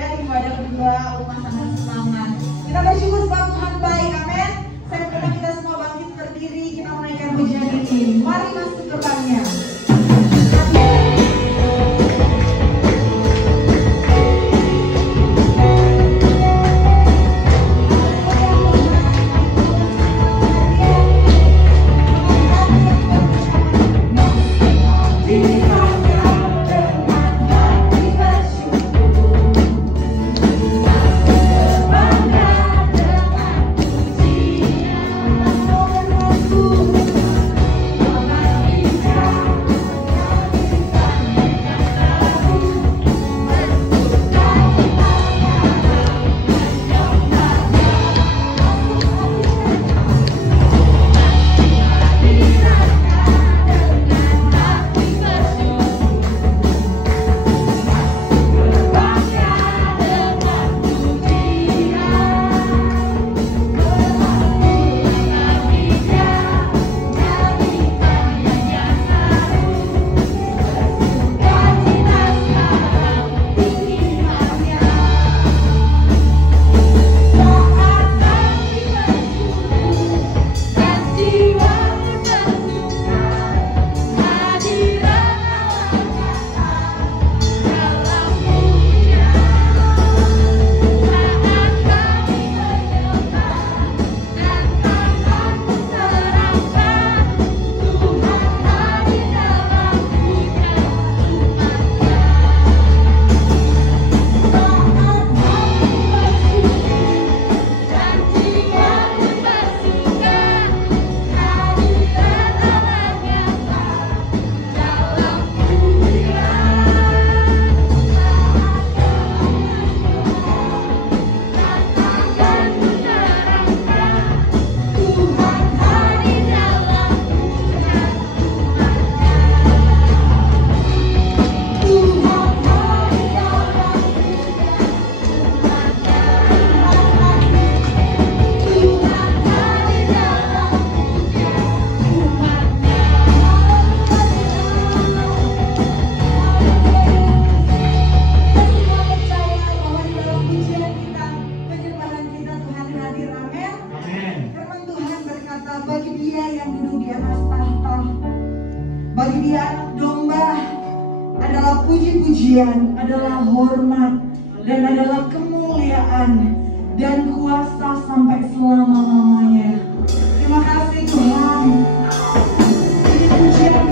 ya di ibadah kedua rumah sangat semangat. Kita bersyukur sebab Tuhan baik, amin. Saya minta kita semua bangkit berdiri, kita menaikkan pujian ini. Mari masuk depannya. Bagi dia anak domba adalah puji-pujian, adalah hormat, dan adalah kemuliaan dan kuasa sampai selama-lamanya. Terima kasih Tuhan. Puji-pujian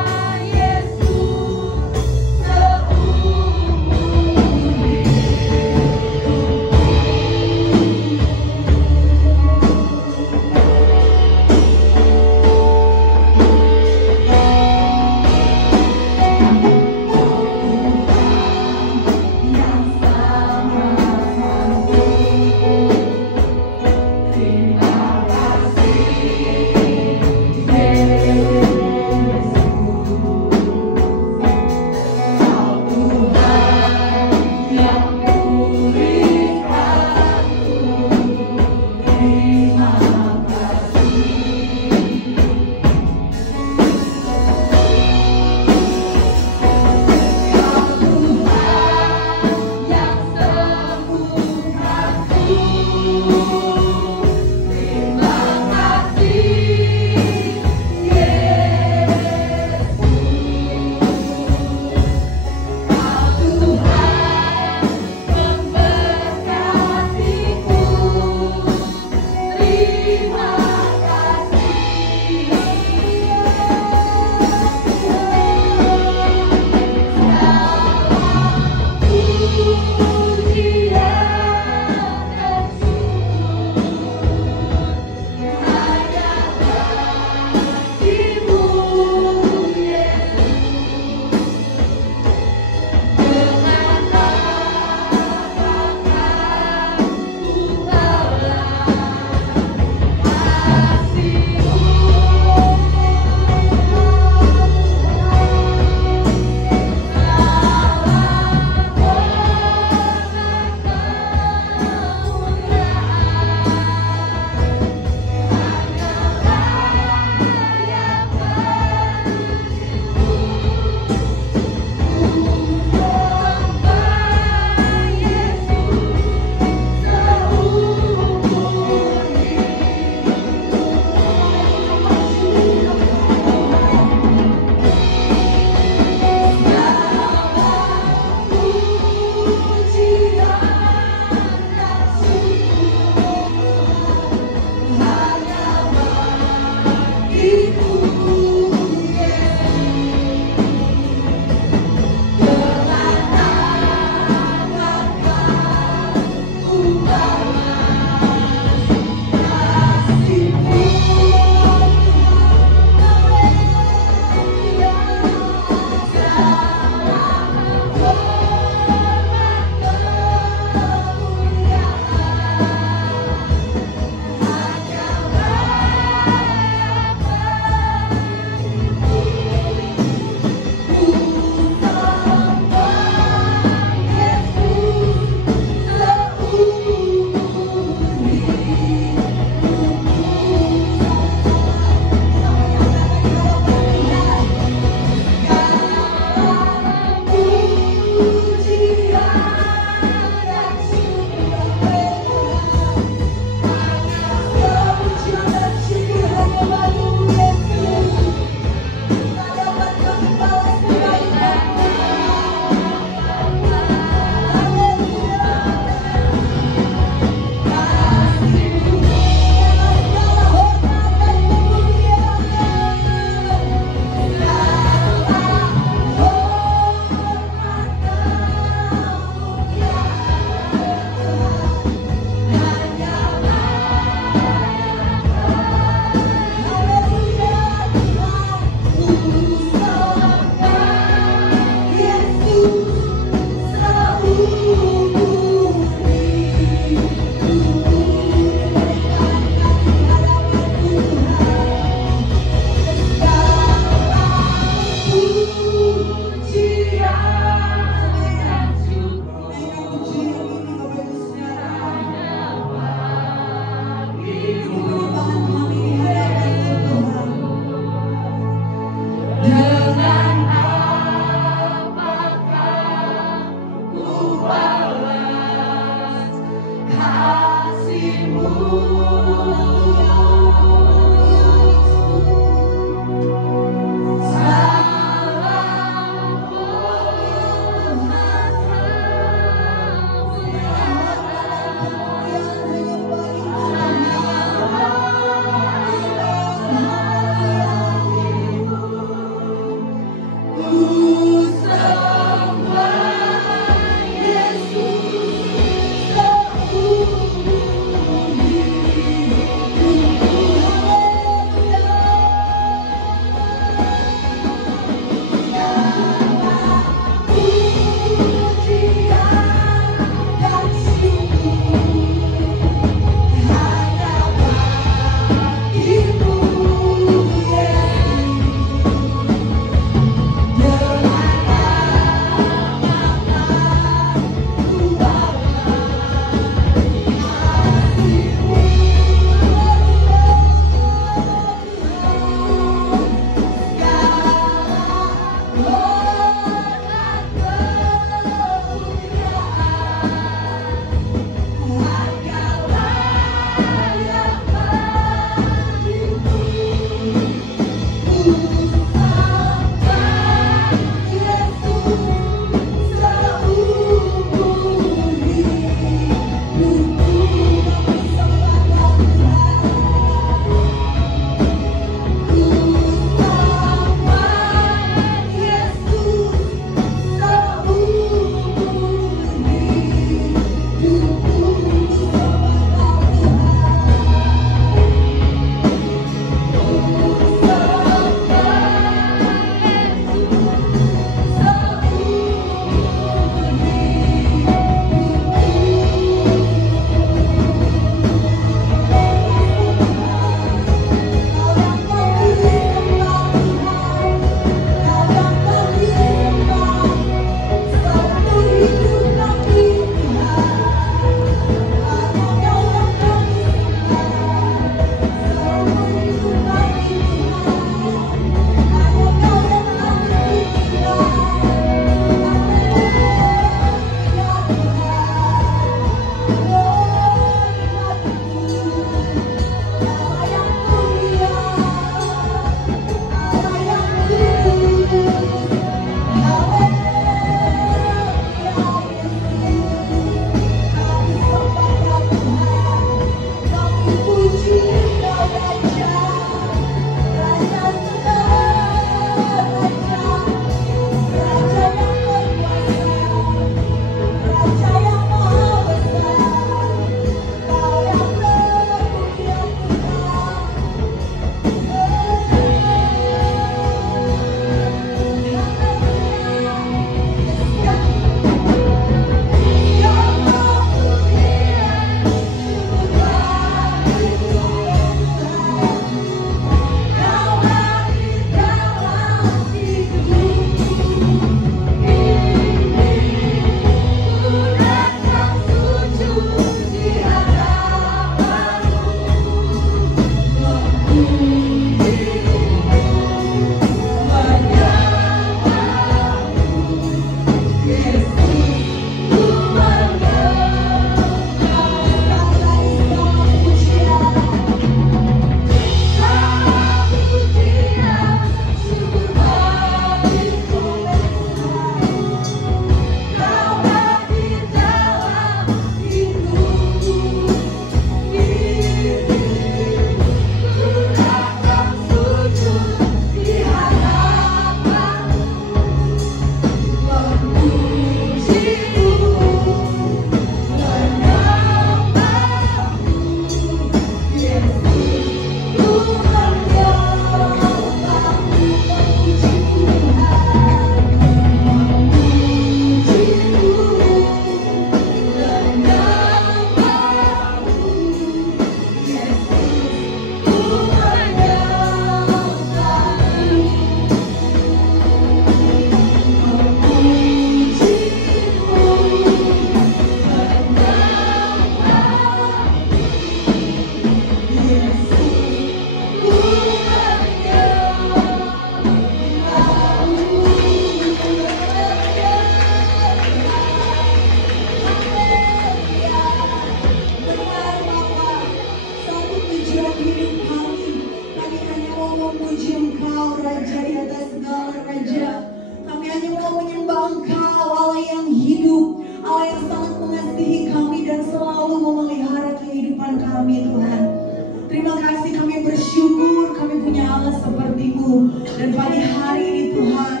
Allah seperti-Mu. Dan pagi hari ini Tuhan,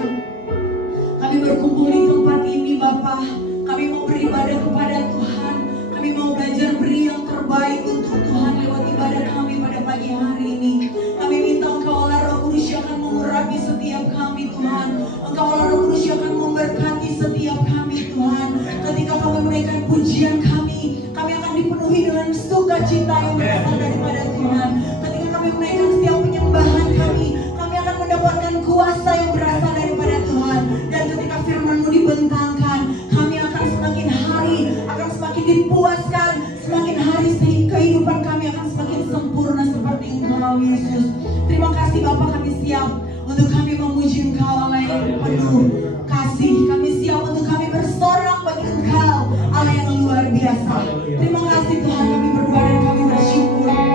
setiap kami Tuhan. Ketika kami menaikkan pujian kami akan dipenuhi dengan sukacita yang berasal daripada Tuhan. Ketika kami menaikkan setiap penyembahan kami akan mendapatkan kuasa yang berasal daripada Tuhan. Dan ketika firman-Mu dibentangkan, kami akan semakin hari akan semakin dipuaskan, semakin hari kehidupan kami akan semakin sempurna seperti Engkau Yesus. Terima kasih Bapa, kami siap untuk kami memuji Engkau Allah yang penuh kasih. Kami siap untuk kami bersorak bagi Engkau Allah yang luar biasa. Terima kasih Tuhan, kami berdoa dan kami bersyukur.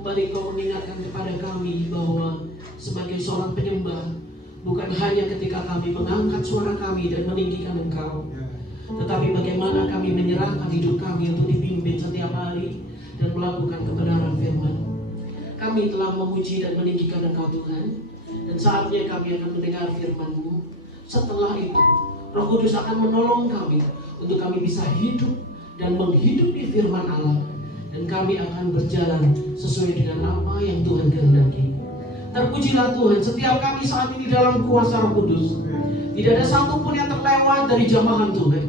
Kembali Kau mengingatkan kepada kami bahwa sebagai seorang penyembah, bukan hanya ketika kami mengangkat suara kami dan meninggikan Engkau, tetapi bagaimana kami menyerahkan hidup kami untuk dipimpin setiap hari dan melakukan kebenaran firman. Kami telah memuji dan meninggikan Engkau Tuhan, dan saatnya kami akan mendengar firman-Mu. Setelah itu, Roh Kudus akan menolong kami untuk kami bisa hidup dan menghidupi firman Allah, dan kami akan berjalan sesuai dengan apa yang Tuhan kehendaki. Terpujilah Tuhan, setiap kami saat ini dalam kuasa Roh Kudus. Tidak ada satupun yang terlewat dari jamahan Tuhan.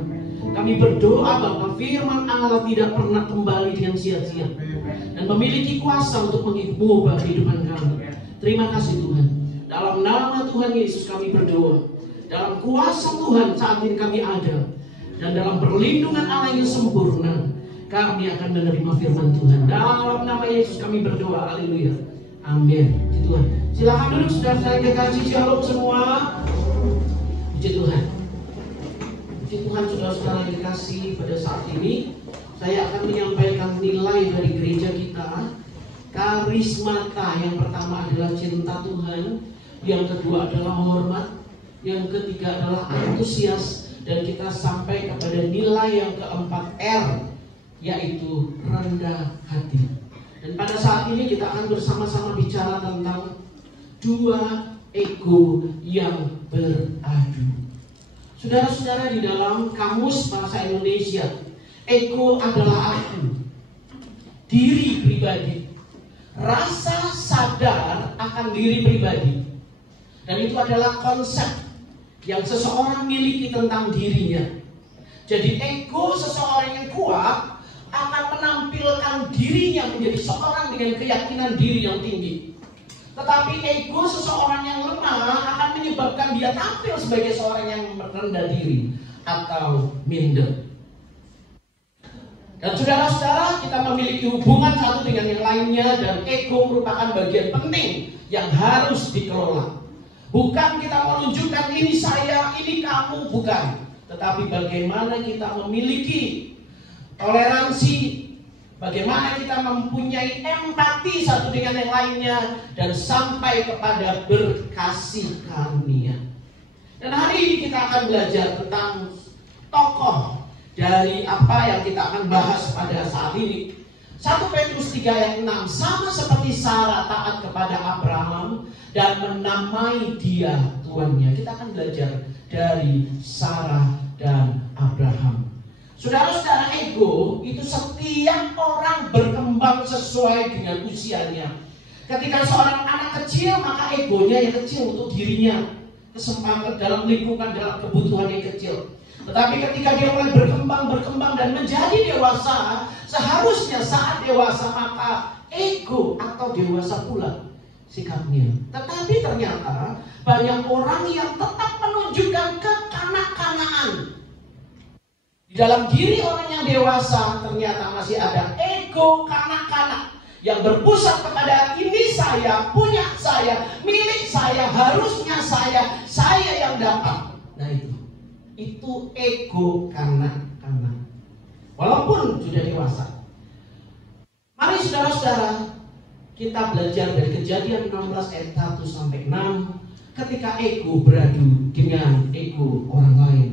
Kami berdoa bahwa firman Allah tidak pernah kembali dengan sia-sia dan memiliki kuasa untuk mengubah kehidupan kami. Terima kasih Tuhan. Dalam nama Tuhan Yesus kami berdoa. Dalam kuasa Tuhan saat ini kami ada, dan dalam perlindungan Allah yang sempurna, kami akan menerima firman Tuhan. Dalam nama Yesus kami berdoa. Haleluya. Amin. Puji Tuhan. Silakan duduk saudara-saudara yang kekasih. Shalom semua. Puji Tuhan. Puji Tuhan saudara-saudara yang kekasih. Pada saat ini saya akan menyampaikan nilai dari gereja kita. Karismata. Yang pertama adalah cinta Tuhan, yang kedua adalah hormat, yang ketiga adalah antusias, dan kita sampai kepada nilai yang keempat, R, yaitu rendah hati. Dan pada saat ini kita akan bersama-sama bicara tentang dua ego yang beradu. Saudara-saudara, di dalam kamus bahasa Indonesia, ego adalah aku, diri pribadi, rasa sadar akan diri pribadi. Dan itu adalah konsep yang seseorang miliki tentang dirinya. Jadi ego seseorang yang kuat akan menampilkan dirinya menjadi seorang dengan keyakinan diri yang tinggi. Tetapi ego seseorang yang lemah akan menyebabkan dia tampil sebagai seorang yang rendah diri atau minder. Dan saudara-saudara, kita memiliki hubungan satu dengan yang lainnya, dan ego merupakan bagian penting yang harus dikelola. Bukan kita menunjukkan ini saya, ini kamu, bukan. Tetapi bagaimana kita memiliki toleransi, bagaimana kita mempunyai empati satu dengan yang lainnya, dan sampai kepada berkasih karunia. Dan hari ini kita akan belajar tentang tokoh dari apa yang kita akan bahas pada saat ini. 1 Petrus 3 ayat 6, sama seperti Sarah taat kepada Abraham dan menamai dia tuannya. Kita akan belajar dari Sarah dan Abraham. Saudara-saudara, ego itu setiap orang berkembang sesuai dengan usianya. Ketika seorang anak kecil, maka egonya yang kecil untuk dirinya, kesempatan dalam lingkungan, dalam kebutuhan yang kecil. Tetapi ketika dia mulai berkembang dan menjadi dewasa, seharusnya saat dewasa maka ego atau dewasa pula sikapnya. Tetapi ternyata banyak orang yang tetap menunjukkan kekanak-kanakan. Di dalam diri orang yang dewasa ternyata masih ada ego kanak-kanak yang berpusat kepada ini saya, punya saya, milik saya, harusnya saya yang dapat. Nah itu ego kanak-kanak. Walaupun sudah dewasa. Mari saudara-saudara, kita belajar dari Kejadian 16 ayat 1 sampai 6 ketika ego beradu dengan ego orang lain.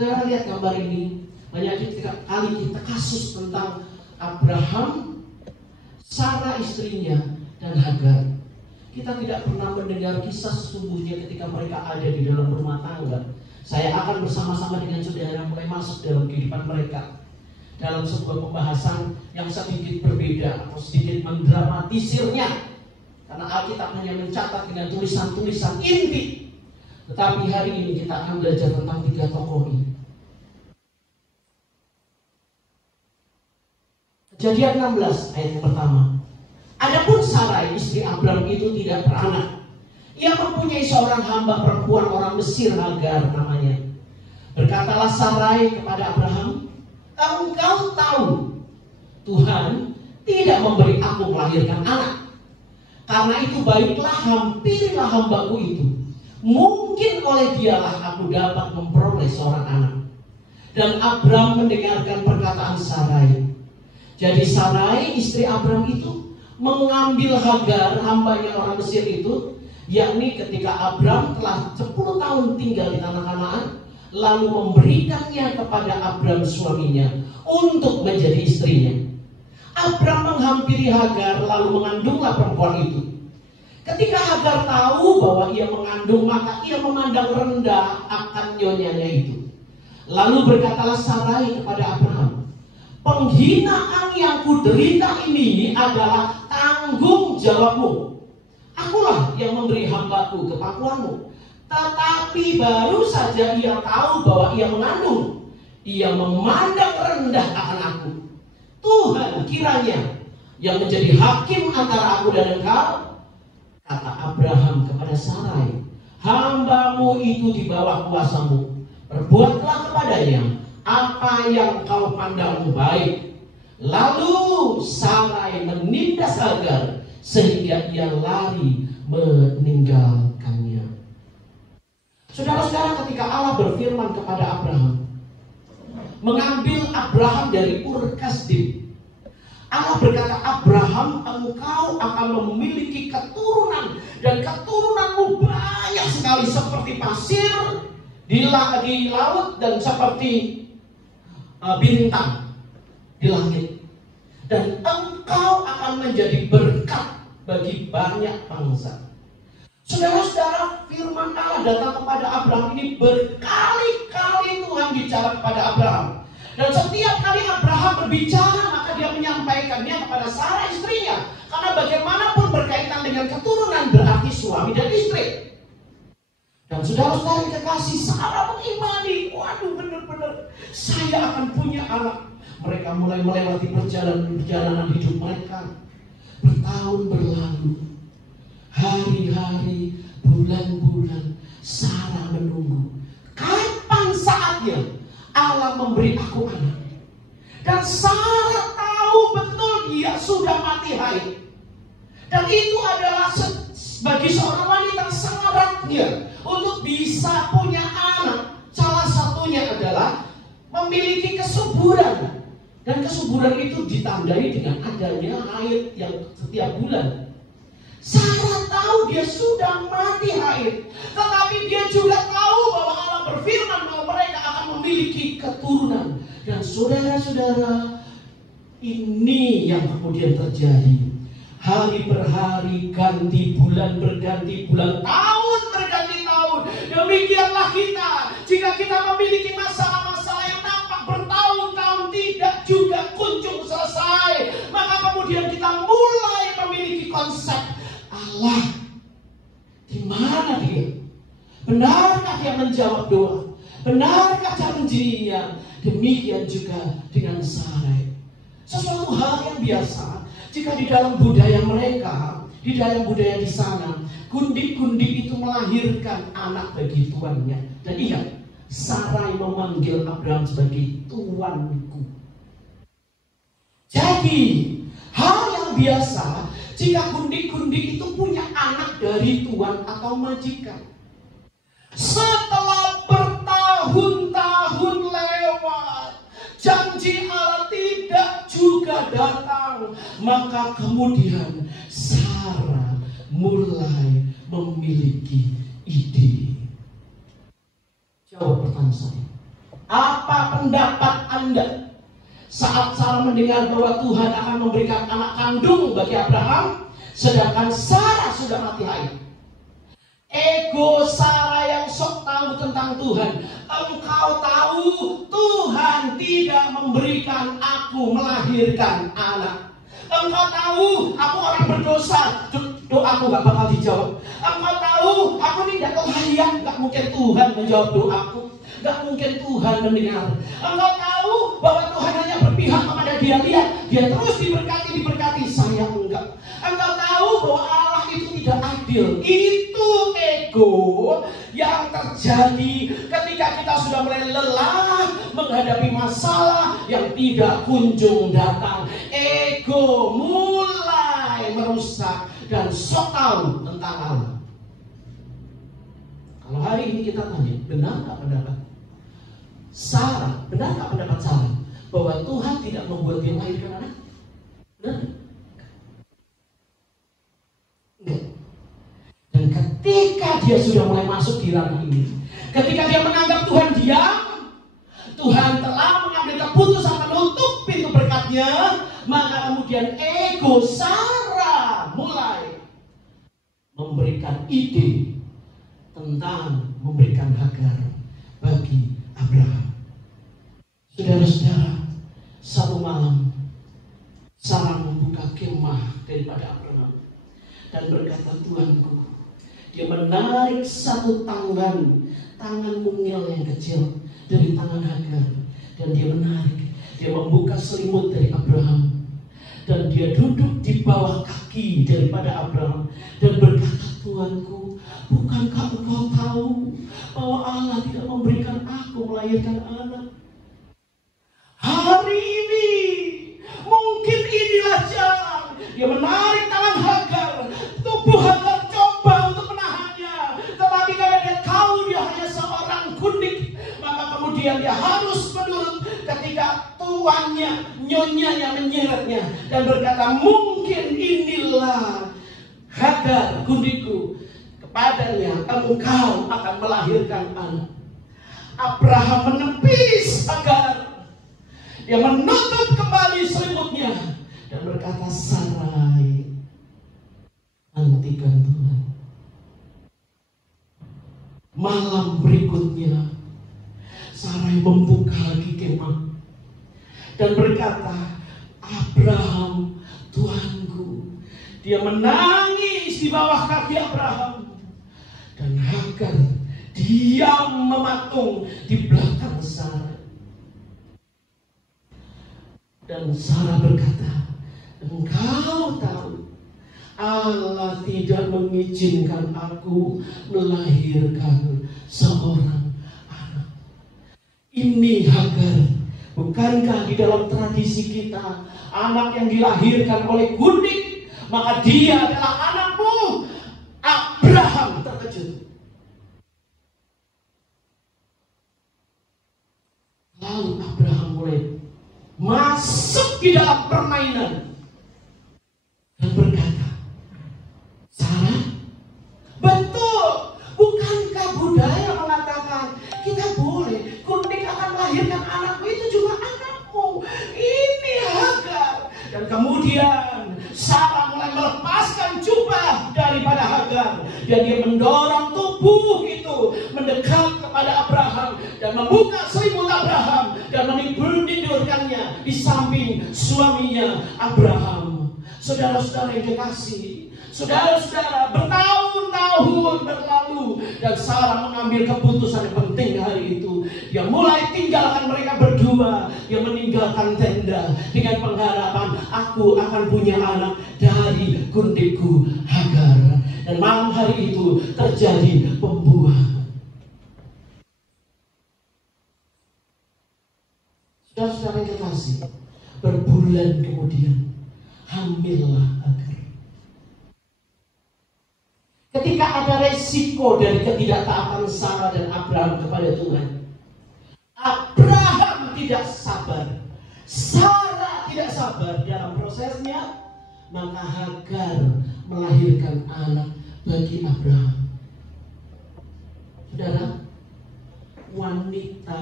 Saudara lihat gambar ini. Banyak kali kita kasus tentang Abraham, Sarah istrinya, dan Hagar. Kita tidak pernah mendengar kisah sesungguhnya ketika mereka ada di dalam rumah tangga. Saya akan bersama-sama dengan saudara mulai masuk dalam kehidupan mereka. dalam sebuah pembahasan yang sedikit berbeda atau sedikit mendramatisirnya, karena Alkitab hanya mencatat dengan tulisan-tulisan inti. Tetapi hari ini kita akan belajar tentang 3 tokoh ini. Kejadian 16 ayat yang pertama. Adapun Sarai istri Abram itu tidak beranak. Ia mempunyai seorang hamba perempuan orang Mesir, Hagar namanya. Berkatalah Sarai kepada Abraham, engkau tahu Tuhan tidak memberi aku melahirkan anak. Karena itu baiklah hampirilah hambaku itu. Mungkin oleh dialah aku dapat memperoleh seorang anak. Dan Abram mendengarkan perkataan Sarai. Jadi Sarai istri Abram itu mengambil Hagar hambanya orang Mesir itu, yakni ketika Abram telah 10 tahun tinggal di tanah Kanaan, lalu memberikannya kepada Abram suaminya untuk menjadi istrinya. Abram menghampiri Hagar lalu mengandunglah perempuan itu. Ketika Hagar tahu bahwa ia mengandung, maka ia memandang rendah akan nyonyanya itu. Lalu berkatalah Sarai kepada Abraham, penghinaan yang kuderita ini adalah tanggung jawabmu. Akulah yang memberi hambaku kepakuanmu. Tetapi baru saja ia tahu bahwa ia mengandung, ia memandang rendah akan aku. Tuhan kiranya yang menjadi hakim antara aku dan engkau. Kata Abraham kepada Sarai, hambamu itu di bawah kuasamu. Perbuatlah kepadanya apa yang kau pandang baik. Lalu Sarai menindas Hagar sehingga ia lari meninggalkannya. Saudara-saudara, ketika Allah berfirman kepada Abraham, mengambil Abraham dari Ur Kasdim, Allah berkata, Abraham, engkau akan memiliki keturunan, dan keturunanmu banyak sekali seperti pasir di laut dan seperti bintang di langit. Dan engkau akan menjadi berkat bagi banyak bangsa. Saudara-saudara, firman Allah datang kepada Abraham ini berkali-kali Tuhan bicara kepada Abraham. Dan setiap kali Abraham berbicara, maka dia menyampaikannya kepada Sarah istrinya. Karena bagaimanapun berkaitan dengan keturunan berarti suami dan istri. Dan saudara-saudara yang kekasih, Sarah mengimani, waduh benar-benar saya akan punya anak. Mereka mulai melewati perjalanan hidup mereka. Bertahun berlalu, hari-hari, bulan-bulan, Sarah menunggu. Kapan saatnya Allah memberi aku anak? Dan Sarah tahu betul dia sudah mati haid. Dan itu adalah bagi seorang wanita syaratnya untuk bisa punya anak. Salah satunya adalah memiliki kesuburan. Dan kesuburan itu ditandai dengan adanya haid yang setiap bulan. Sarah tahu dia sudah mati haid, tetapi dia juga tahu bahwa Allah berfirman bahwa mereka akan memiliki keturunan. Dan saudara-saudara, ini yang kemudian terjadi. Hari per hari, ganti bulan berganti bulan, tahun berganti tahun. Demikianlah kita. Jika kita memiliki masalah-masalah yang nampak bertahun-tahun tidak juga kunjung selesai, maka kemudian kita mulai memiliki konsep, Allah, di mana dia? Benarkah dia menjawab doa? Benarkah janjinya? Demikian juga dengan Sarai. Sesuatu hal yang biasa. Jika di dalam budaya mereka, di dalam budaya di sana, gundik-gundik itu melahirkan anak bagi tuannya. Dan ingat, Sarai memanggil Abraham sebagai tuanku. Jadi, hal yang biasa jika gundik-gundik itu punya anak dari tuan atau majikan. Setelah bertahun-tahun lewat, janji Allah tidak juga datang, maka kemudian Sarah mulai memiliki ide. Jawab pertanyaan saya, apa pendapat Anda saat Sarah mendengar bahwa Tuhan akan memberikan anak kandung bagi Abraham, sedangkan Sarah sudah mati haid? Ego Sarah yang sok tahu tentang Tuhan. Engkau tahu Tuhan tidak memberikan aku melahirkan anak. Engkau tahu aku orang berdosa, doaku gak bakal dijawab. Engkau tahu aku tidak layak, gak mungkin Tuhan menjawab doaku. Gak mungkin Tuhan mendengar. Engkau tahu bahwa Tuhan hanya berpihak kepada dia. Lihat, dia terus diberkati, saya enggak. Engkau tahu bahwa Allah itu tidak adil. Itu ego yang terjadi ketika kita sudah mulai lelah menghadapi masalah yang tidak kunjung datang. Ego mulai merusak dan sok tahu tentang Allah. Kalau hari ini kita tanya, benar gak pendapat Sarah? Benar gak pendapat Sarah bahwa Tuhan tidak membuat dia melahirkan anak? Benar? Enggak. Dan ketika dia sudah mulai masuk di ranah ini, ketika dia menganggap Tuhan diam, Tuhan telah mengambil keputusan menutup pintu berkatnya, maka kemudian ego Sarah mulai memberikan ide tentang memberikan Hagar bagi Abraham. Saudara-saudara, satu malam Sarah membuka kemah daripada Abraham dan berkata, Tuanku. Dia menarik satu tangan mungil yang kecil dari tangan Hagar, dan dia menarik, dia membuka selimut dari Abraham, dan dia duduk di bawah kaki daripada Abraham dan berkata, Tuanku, bukankah engkau tahu bahwa Allah tidak memberikan aku melahirkan anak? Hari ini mungkin inilah jalan. Dia menarik tangan Hagar, tubuh Hagar coba untuk menahannya, tetapi karena dia tahu dia hanya seorang gundik, maka kemudian dia harus menurut ketika tuannya, nyonyanya menyeretnya dan berkata, mungkin inilah Hagar gundikku, kepadanya engkau akan melahirkan anak. Abraham menepis Hagar. Dia menutup kembali selimutnya dan berkata, Sarai, nantikan Tuhan. Malam berikutnya Sarai membuka lagi kemah dan berkata, Abraham, Tuanku. Dia menangis di bawah kaki Abraham, dan Hagar diam mematung di belakang Sarai. Dan Sarah berkata, engkau tahu Allah tidak mengizinkan aku melahirkan seorang anak. Ini Hagar. Bukankah di dalam tradisi kita, anak yang dilahirkan oleh gundik, maka dia adalah anakmu? Abraham terkejut. Lalu Abraham mulai masuk di dalam permainan dan berkata, Sarah, betul, bukankah budaya mengatakan kita boleh, gundik akan melahirkan anakmu, itu cuma anakmu, ini Hagar. Dan kemudian Sarah mulai melepaskan jubah daripada Hagar, dan dia mendorong tubuh itu mendekat kepada Abraham dan membuka selimut Abraham dan menidurkannya di samping suaminya Abraham. Saudara-saudara yang kekasih, saudara-saudara, bertahun-tahun berlalu dan Sarah mengambil keputusan yang penting hari itu. Dia mulai tinggalkan mereka berdua. Dia meninggalkan tenda dengan pengharapan, aku akan punya anak dari gundikku Hagar. Dan malam hari itu terjadi pembuahan. Saudara-saudara yang kekasih, berbulan kemudian hamillah Hagar. Ketika ada resiko dari ketidaktaatan Sarah dan Abraham kepada Tuhan, Abraham tidak sabar, Sarah tidak sabar dalam prosesnya, maka Hagar melahirkan anak bagi Abraham. Saudara, wanita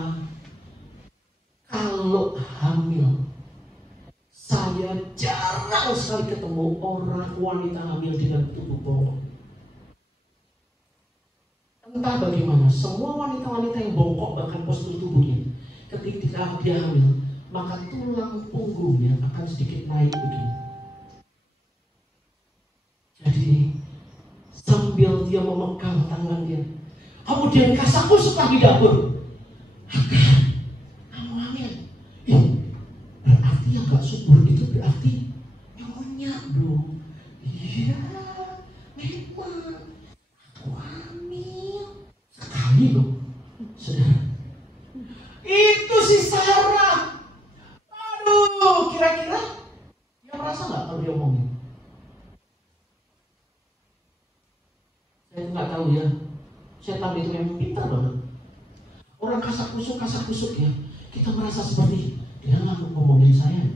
kalau hamil, saya jarang sekali ketemu orang wanita hamil dengan tubuh bolong. Entah bagaimana, semua wanita-wanita yang bongkok bahkan postur tubuhnya, ketika dia hamil, maka tulang punggungnya akan sedikit naik begini. Jadi sambil dia memegang tangan dia, kemudian kasakusuk di dapur. Hagar, kamu hamil. Berarti yang gak subur itu berarti nyonya dong. Iya, memang aku hamil. Sekali loh, saudara. Itu si Sarah. Aduh, kira-kira dia merasa gak kalau dia ngomong? Saya nggak tahu ya. Setan itu memang pintar banget. Orang kasak-kusuk ya. Kita merasa seperti dia nggak ngomongin saya.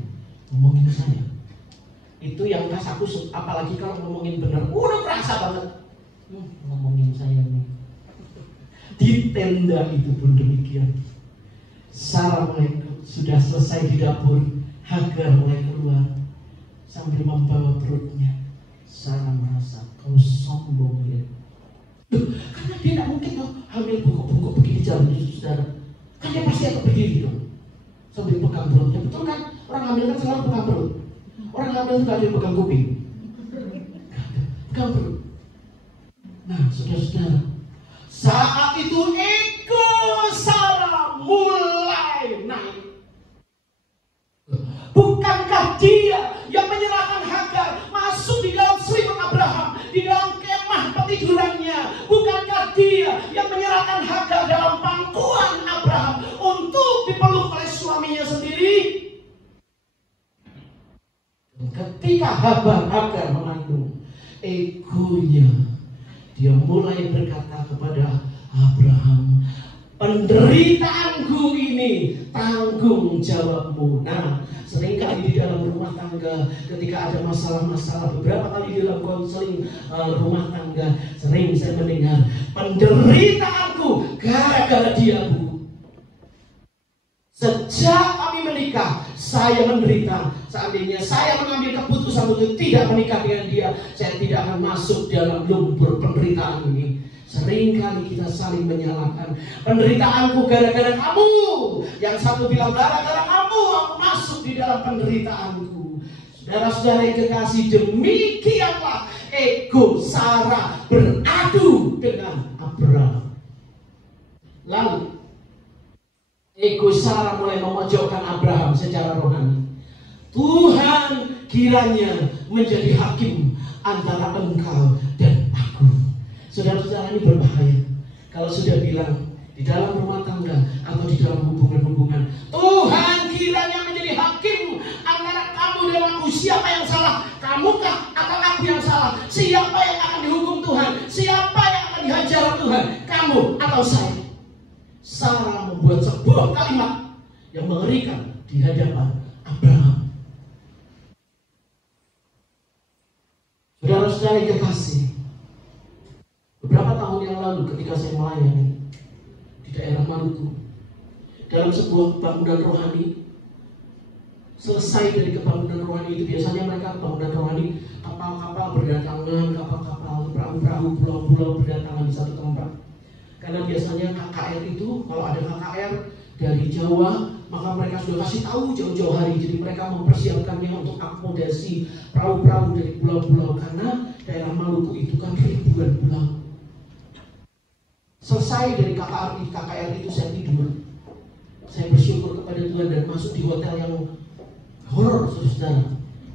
Itu yang kasak-kusuk. Apalagi kalau ngomongin benar, udah merasa banget. Ngomongin saya nih. Di tenda itu pun demikian. Sarah mulai sudah selesai di dapur. Hagar mulai keluar sambil membawa perutnya. Sarah merasa kau sombong ya. Karena dia tidak mungkin dong hamil bungkuk-bungkuk begini jalan itu, saudara. Kan dia pasti akan berdiri dong sambil pegang perutnya. Betul kan? Orang hamil kan selalu pegang perut. Orang hamil itu gak ada yang pegang kuping, pegang perut. Nah, saudara-saudara, saat itu ego Sarah mulai naik. Bukankah dia yang menyerahkan Hagar masuk di dalam selimut Abraham, di dalam kemah petidurannya? Bukankah dia yang menyerahkan Hagar dalam pangkuan Abraham untuk dipeluk oleh suaminya sendiri? Ketika Hagar mengandung, egonya dia mulai berkata kepada Abraham, penderitaanku ini tanggung jawabmu. Nah, seringkali di dalam rumah tangga ketika ada masalah-masalah, beberapa kali di dalam konseling rumah tangga, sering saya mendengar, penderitaanku gara-gara dia, Bu. Sejak kami menikah, saya menderita. Seandainya saya mengambil keputusan untuk tidak menikah dengan dia, saya tidak akan masuk dalam lumpur penderitaan ini. Seringkali kita saling menyalahkan. Penderitaanku gara-gara kamu. Yang satu bilang gara-gara kamu aku masuk di dalam penderitaanku. Saudara-saudara yang kekasih, demikianlah ego Sarah beradu dengan Abraham. Lalu ego Sarah mulai memojokkan Abraham secara rohani. Tuhan kiranya menjadi hakim antara engkau dan aku. Saudara-saudara, ini berbahaya. Kalau sudah bilang di dalam rumah tangga atau di dalam hubungan-hubungan, Tuhan kiranya menjadi hakim antara kamu dan aku. Siapa yang salah? Kamukah atau aku yang salah? Siapa yang akan dihukum Tuhan? Siapa yang akan dihajar Tuhan? Kamu atau saya? Sarah membuat sebuah kalimat yang mengerikan di hadapan Abraham. Saudara-saudara yang kekasih, beberapa tahun yang lalu ketika saya melayani di daerah Maluku, dalam sebuah bangunan rohani, selesai dari kebangunan rohani itu, biasanya mereka kebangunan rohani, kapal-kapal berdatangan, kapal-kapal, perahu-perahu, pulau-pulau berdatangan di satu tempat. Karena biasanya KKR itu, kalau ada KKR dari Jawa, maka mereka sudah kasih tahu jauh-jauh hari. Jadi mereka mempersiapkannya untuk akomodasi perahu-perahu dari pulau-pulau. Karena daerah Maluku itu kan ribuan pulau. Selesai dari KKR itu saya tidur. Saya bersyukur kepada Tuhan dan masuk di hotel yang horor, saudara.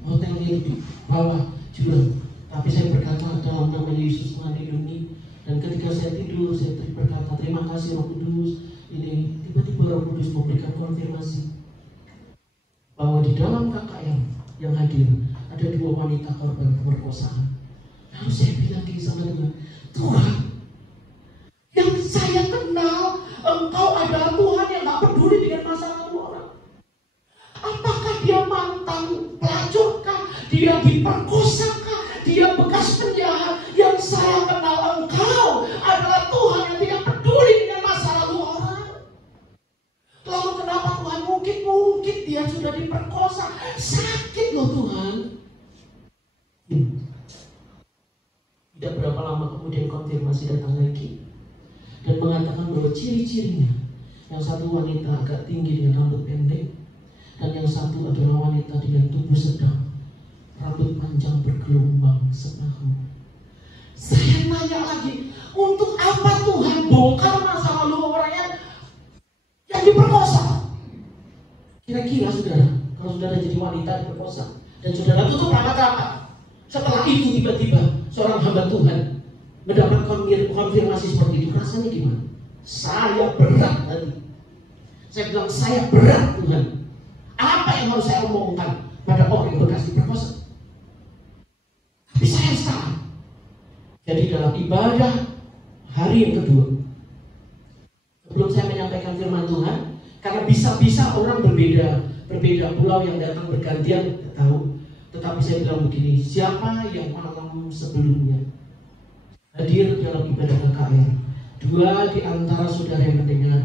Hotelnya di bawah jurang. Tapi saya berkata dalam nama Yesus Tuhan lindungi. Dan ketika saya tidur, saya berkata terima kasih Roh Kudus. Ini tiba-tiba Roh Kudus memberikan konfirmasi bahwa di dalam KKR yang hadir ada 2 wanita korban pemerkosaan. Lalu saya bilang sama Tuhan, Tuhan, yang saya kenal, Engkau adalah Tuhan yang gak peduli dengan masa lalu orang. Apakah dia mantan pelacurkah? Dia diperkosakah? Dia bekas penjahat? Yang saya kenal Engkau adalah Tuhan yang tidak peduli dengan masa lalu orang. Lalu kenapa Tuhan mungkin dia sudah diperkosa? Sakit loh Tuhan. Tidak berapa lama kemudian konfirmasi datang lagi. dan mengatakan bahwa ciri-cirinya, yang satu wanita agak tinggi dengan rambut pendek, dan yang satu adalah wanita dengan tubuh sedang, rambut panjang bergelombang separuh. Saya nanya lagi, untuk apa Tuhan bongkar masa lalu orang yang diperkosa? Kira-kira saudara, kalau saudara jadi wanita diperkosa dan saudara tutup rapat-rapat, setelah itu tiba-tiba seorang hamba Tuhan mendapat konfirmasi seperti itu, rasanya gimana? Saya berat tadi. Saya bilang, saya berat Tuhan. Apa yang harus saya omongkan pada orang yang bekas diperkosa? Tapi saya salah. Jadi dalam ibadah hari yang kedua, sebelum saya menyampaikan firman Tuhan, karena bisa-bisa orang berbeda pulau yang datang bergantian, tahu. Tetapi saya bilang begini, siapa yang malam sebelumnya hadir dalam ibadah KKR, 2 di antara saudara yang mendengar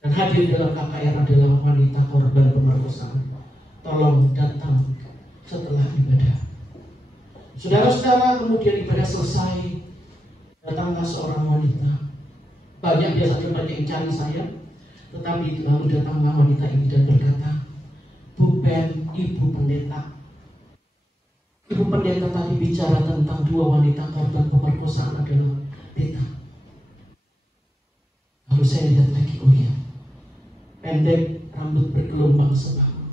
dan hadir dalam KKR adalah wanita korban pemerkosaan, tolong datang setelah ibadah. Saudara-saudara, kemudian ibadah selesai, datanglah seorang wanita. Biasa banyak yang cari saya, tetapi lalu datanglah wanita ini dan berkata, Bu Pen, Ibu Pendeta. Ibu Pendeta tadi bicara tentang 2 wanita korban pemerkosaan adalah beta. Lalu saya lihat lagi, oh iya, pendek, rambut bergelombang separuh.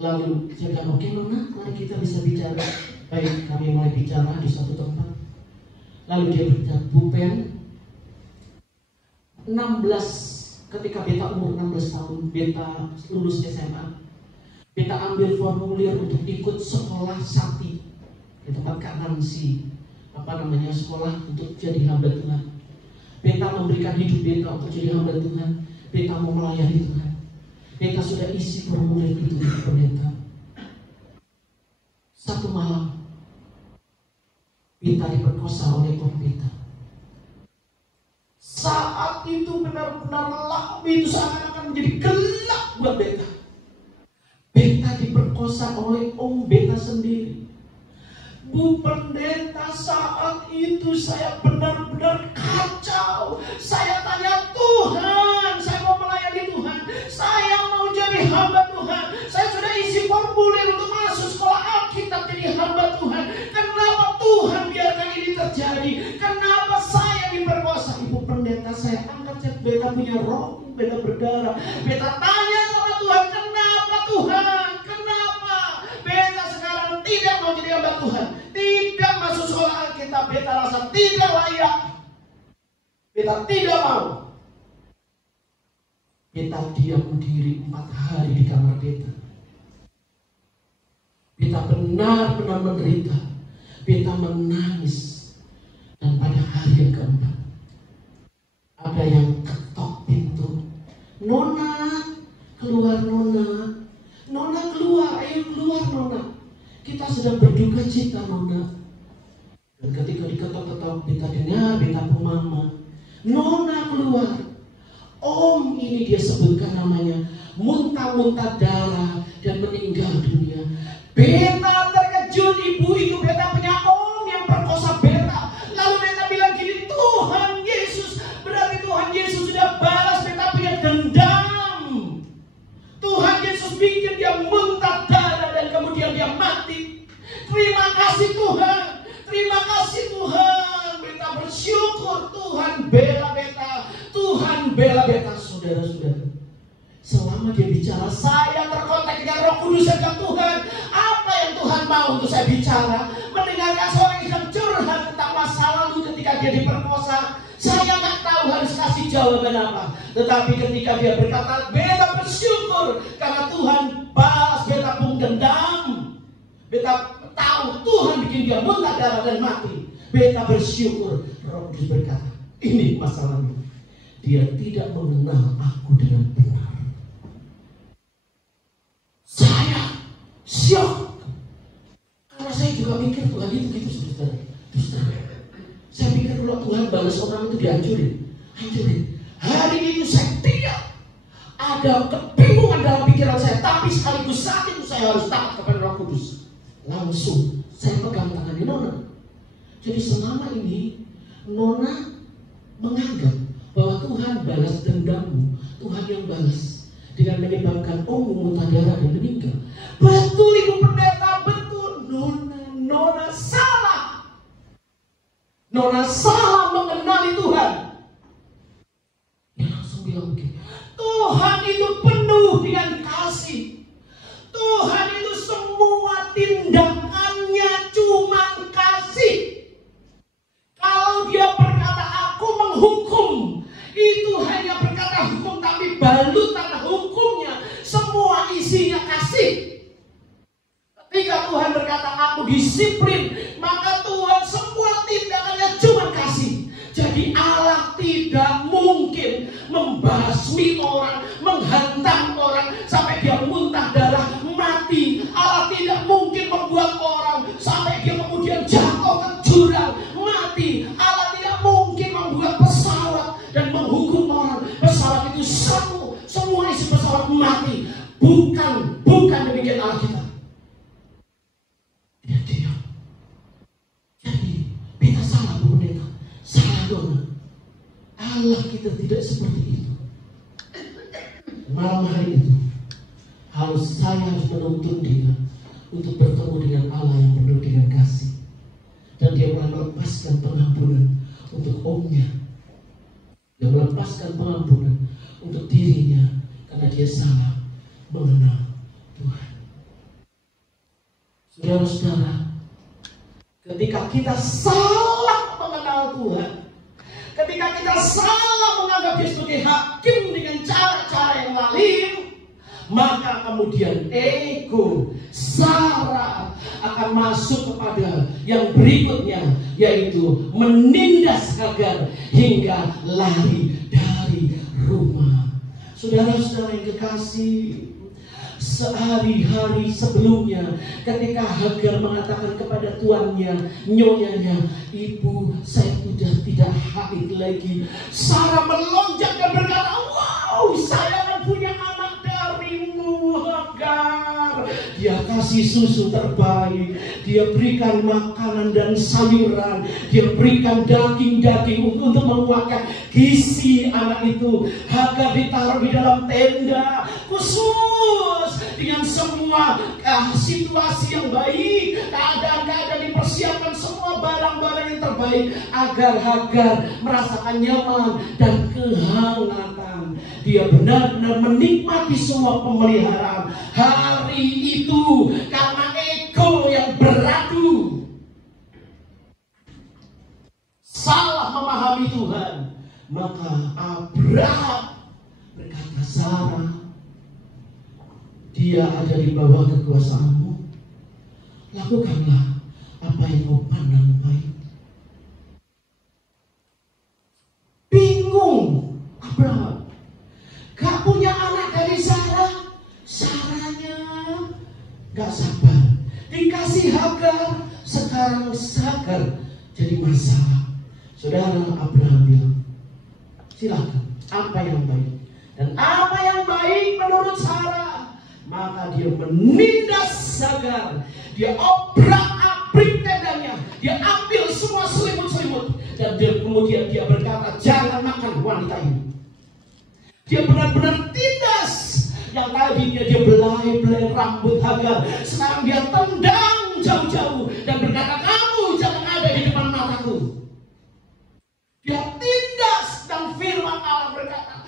Lalu saya bilang, oke Nona, mari kita bisa bicara. Baik, kami mulai bicara di satu tempat. Lalu dia berkata, Bu Pen, 16, ketika beta umur 16 tahun, beta lulus SMA. Beta ambil formulir untuk ikut sekolah sakti di tempat Kak Nancy, sekolah untuk jadi hamba Tuhan. Beta memberikan hidup beta untuk jadi hamba Tuhan. Beta mau melayani Tuhan. Beta sudah isi formulir itu di pendeta. Satu malam, beta diperkosa oleh Om beta. Saat itu benar-benar lampu itu seakan-akan menjadi gelap buat beta. Beta diperkosa oleh Om beta sendiri. Bu Pendeta, saat itu saya benar-benar kacau. Saya tanya, Tuhan, saya mau melayani Tuhan, saya mau jadi hamba Tuhan, saya sudah isi formulir untuk masuk sekolah Alkitab jadi hamba Tuhan. Kenapa Tuhan biarkan ini terjadi? Kenapa saya diperkosa? Ibu Pendeta, saya angkat chat, beta punya roh, beta berdarah. Beta tanya sama Tuhan, kenapa Tuhan? Kenapa? Beta sekarang tidak mau jadi hamba Tuhan, tidak masuk sekolah Alkitab, beta rasa tidak layak. Beta tidak mau. Beta diam diri 4 hari di kamar beta. Beta benar-benar menderita. Beta menangis. Dan pada hari yang keempat, ada yang ketok pintu. Nona, keluar Nona. Nona keluar, ayo keluar Nona. Kita sedang berduka cita Nona. Dan ketika diketok-ketok, beta dengar, beta pun mama. Nona keluar. Om ini dia sebutkan namanya, muntah-muntah darah dan meninggal dunia. Beta terkejut, ibu itu beta punya om yang perkosa beta. Lalu beta bilang gini, Tuhan Yesus, berarti Tuhan Yesus sudah balas beta punya dendam. Tuhan Yesus bikin dia muntah darah dan kemudian dia mati. Terima kasih Tuhan, terima kasih Tuhan. Beta bersyukur, Tuhan bela beta, Tuhan bela beta. Saudara-saudara, selama dia bicara, saya terkontak dengan Roh Kudus dan Tuhan. Apa yang Tuhan mau untuk saya bicara? Mendengarkan seorang yang sedang curhat tentang masa lalu ketika dia diperkosa. Saya nggak tahu harus kasih jawaban apa. Tetapi ketika dia berkata, beta bersyukur karena Tuhan balas beta pun dendam. Beta tahu Tuhan bikin dia muntah darah dan mati. Beta bersyukur. Roh Kudus berkata, ini masalahnya. Dia tidak mengenal aku dengan benar. Saya syok. Karena saya juga mikir Tuhan itu gitu saudara. Saya pikir kalau Tuhan balas orang itu dihancurin. Hari itu saya tidak ada kebingungan dalam pikiran saya. Tapi sekaligus saat itu saya harus taat kepada Roh Kudus. Langsung saya pegang tangannya Nona. Jadi selama ini Nona menganggap bahwa Tuhan balas dendammu, Tuhan yang balas dengan menyebabkan muntah darah dan meninggal. Betul Ibu Pendeta, betul. Nona salah. Nona salah mengenali Tuhan. Dia langsung bilang begini, Tuhan itu penuh dengan kasih. Tuhan itu semua tindakannya cuma kasih. Kalau dia berkata aku menghukum, itu hanya berkata hukum, tapi balutan hukumnya semua isinya kasih. Ketika Tuhan berkata aku disiplin, maka Tuhan semua tindakannya cuma kasih. Jadi Allah tidak mungkin membasmi orang, menghantam orang sampai dia muntah darah mati. Allah tidak mungkin membuat orang sampai dia kemudian jatuh ke jurang mati. Allah tidak mungkin membuat pesawat dan menghukum orang. Pesawat itu semua isi pesawat mati. Bukan demikian Allah kita. Dia diam. Jadi kita salah Bu Pendeta, salah Dona. Allah kita tidak seperti itu. Malam hari itu saya harus menuntun dia untuk bertemu dengan Allah yang penuh dengan kasih. Dan dia melepaskan pengampunan untuk omnya. Dia melepaskan pengampunan untuk dirinya karena dia salah mengenal Tuhan. Saudara-saudara, ketika kita salah mengenal Tuhan, ketika kita salah menganggap dia sebagai hakim dengan cara-cara yang lain, maka kemudian ego, sara akan masuk kepada yang berikutnya, yaitu menindas Hagar hingga lari dari rumah. Saudara-saudara yang kekasih, sehari-hari sebelumnya ketika Hagar mengatakan kepada tuannya, nyonyanya, ibu saya sudah tidak haid lagi, Sarah melonjak dan berkata, wow, saya akan punya anak darimu Hagar. Dia kasih susu terbaik, dia berikan makanan dan sayuran, dia berikan daging-daging untuk menguatkan gizi anak itu. Hagar ditaruh di dalam tenda khusus dengan semua situasi yang baik, keadaan-keadaan dipersiapkan, semua barang-barang yang terbaik agar Hagar merasakan nyaman dan kehangatan. Dia benar-benar menikmati semua pemeliharaan. Hari itu karena ego yang beradu, salah memahami Tuhan, maka Abraham berkata, Sarah, dia ada di bawah kekuasaanmu, lakukanlah apa yang kau pandang baik. Bingung Abraham, gak punya anak dari Sarah, Sarahnya gak sabar, dikasih Hagar, sekarang Hagar jadi masalah. Saudara, Abraham bilang, silakan apa yang baik, dan apa yang baik menurut Sarah. Maka dia menindas Hagar, dia obrak-abrik tendanya, dia ambil semua selimut-selimut, dan kemudian dia berkata, jangan makan wanita ini. Dia benar-benar tindas. Yang tadinya dia belai-belai rambut Hagar, sekarang dia tendang jauh-jauh dan berkata, kamu jangan ada di depan mataku. Dia tindas, dan firman Allah berkata,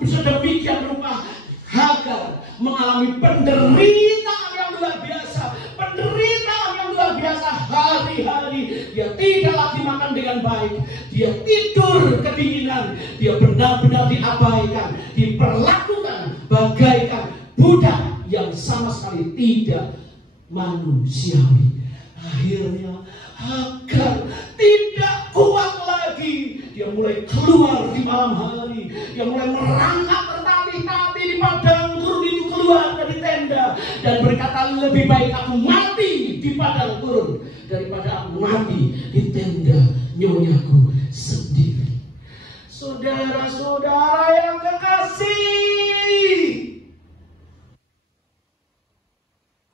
sedemikian rupa Hagar mengalami penderitaan yang luar biasa. Penderitaan yang luar biasa hari-hari. Dia tidak lagi makan dengan baik. Dia tidur kedinginan. Dia benar-benar diabaikan, diperlakukan bagaikan budak yang sama sekali tidak manusiawi. Akhirnya Hagar tidak kuat lagi. Dia mulai keluar di malam hari. Dia mulai merangkak tertatih-tatih di padang gurun itu, keluar dari tenda dan berkata, lebih baik aku mati di padang gurun daripada aku mati di tenda nyonyaku sendiri. Saudara-saudara yang kekasih,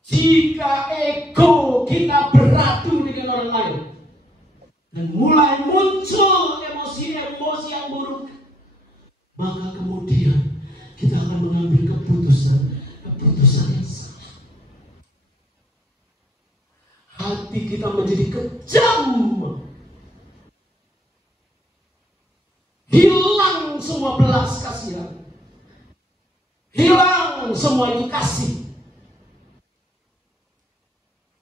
jika ego kita beradu dengan orang lain dan mulai muncul emosi emosi yang buruk, maka kemudian kita akan mengambil keputusan yang salah. Hati kita menjadi kejam, hilang semua belas kasihan, hilang semua itu kasih,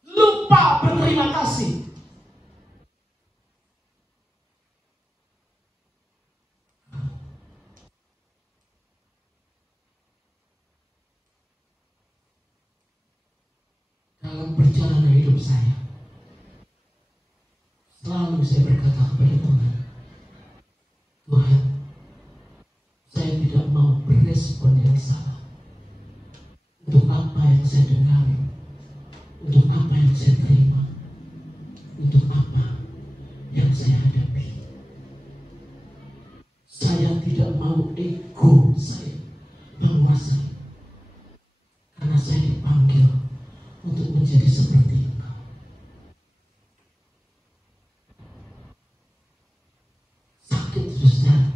lupa berterima kasih. Dalam perjalanan hidup saya, selalu saya berkata kepada Tuhan, Tuhan, saya tidak mau berespon yang salah. Untuk apa yang saya dengar, untuk apa yang saya terima, untuk apa yang saya hadapi. Saya tidak mau ego saya menguasai, karena saya dipanggil untuk menjadi seperti Engkau. Sakit saudara,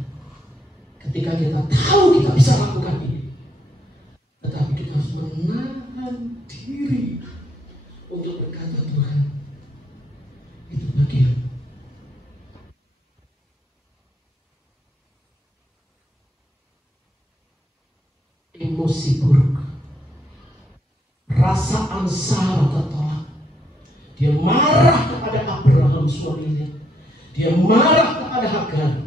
ketika kita tahu kita bisa lakukan ini, tetapi kita harus menahan diri untuk berkata, Tuhan, itu bagian. Emosi buruk, rasa ansar tertolak. Dia marah kepada Abraham suaminya, dia marah kepada Hagar,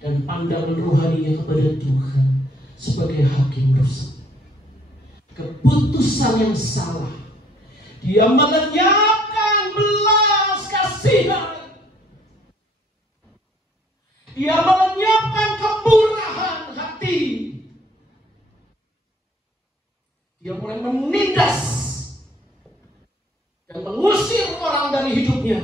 dan pandangan rohaninya kepada Tuhan sebagai hakim rusak. Keputusan yang salah, dia melenyapkan belas kasihan, dia melenyapkan kemurahan hati. Dia mulai menindas dan mengusir orang dari hidupnya.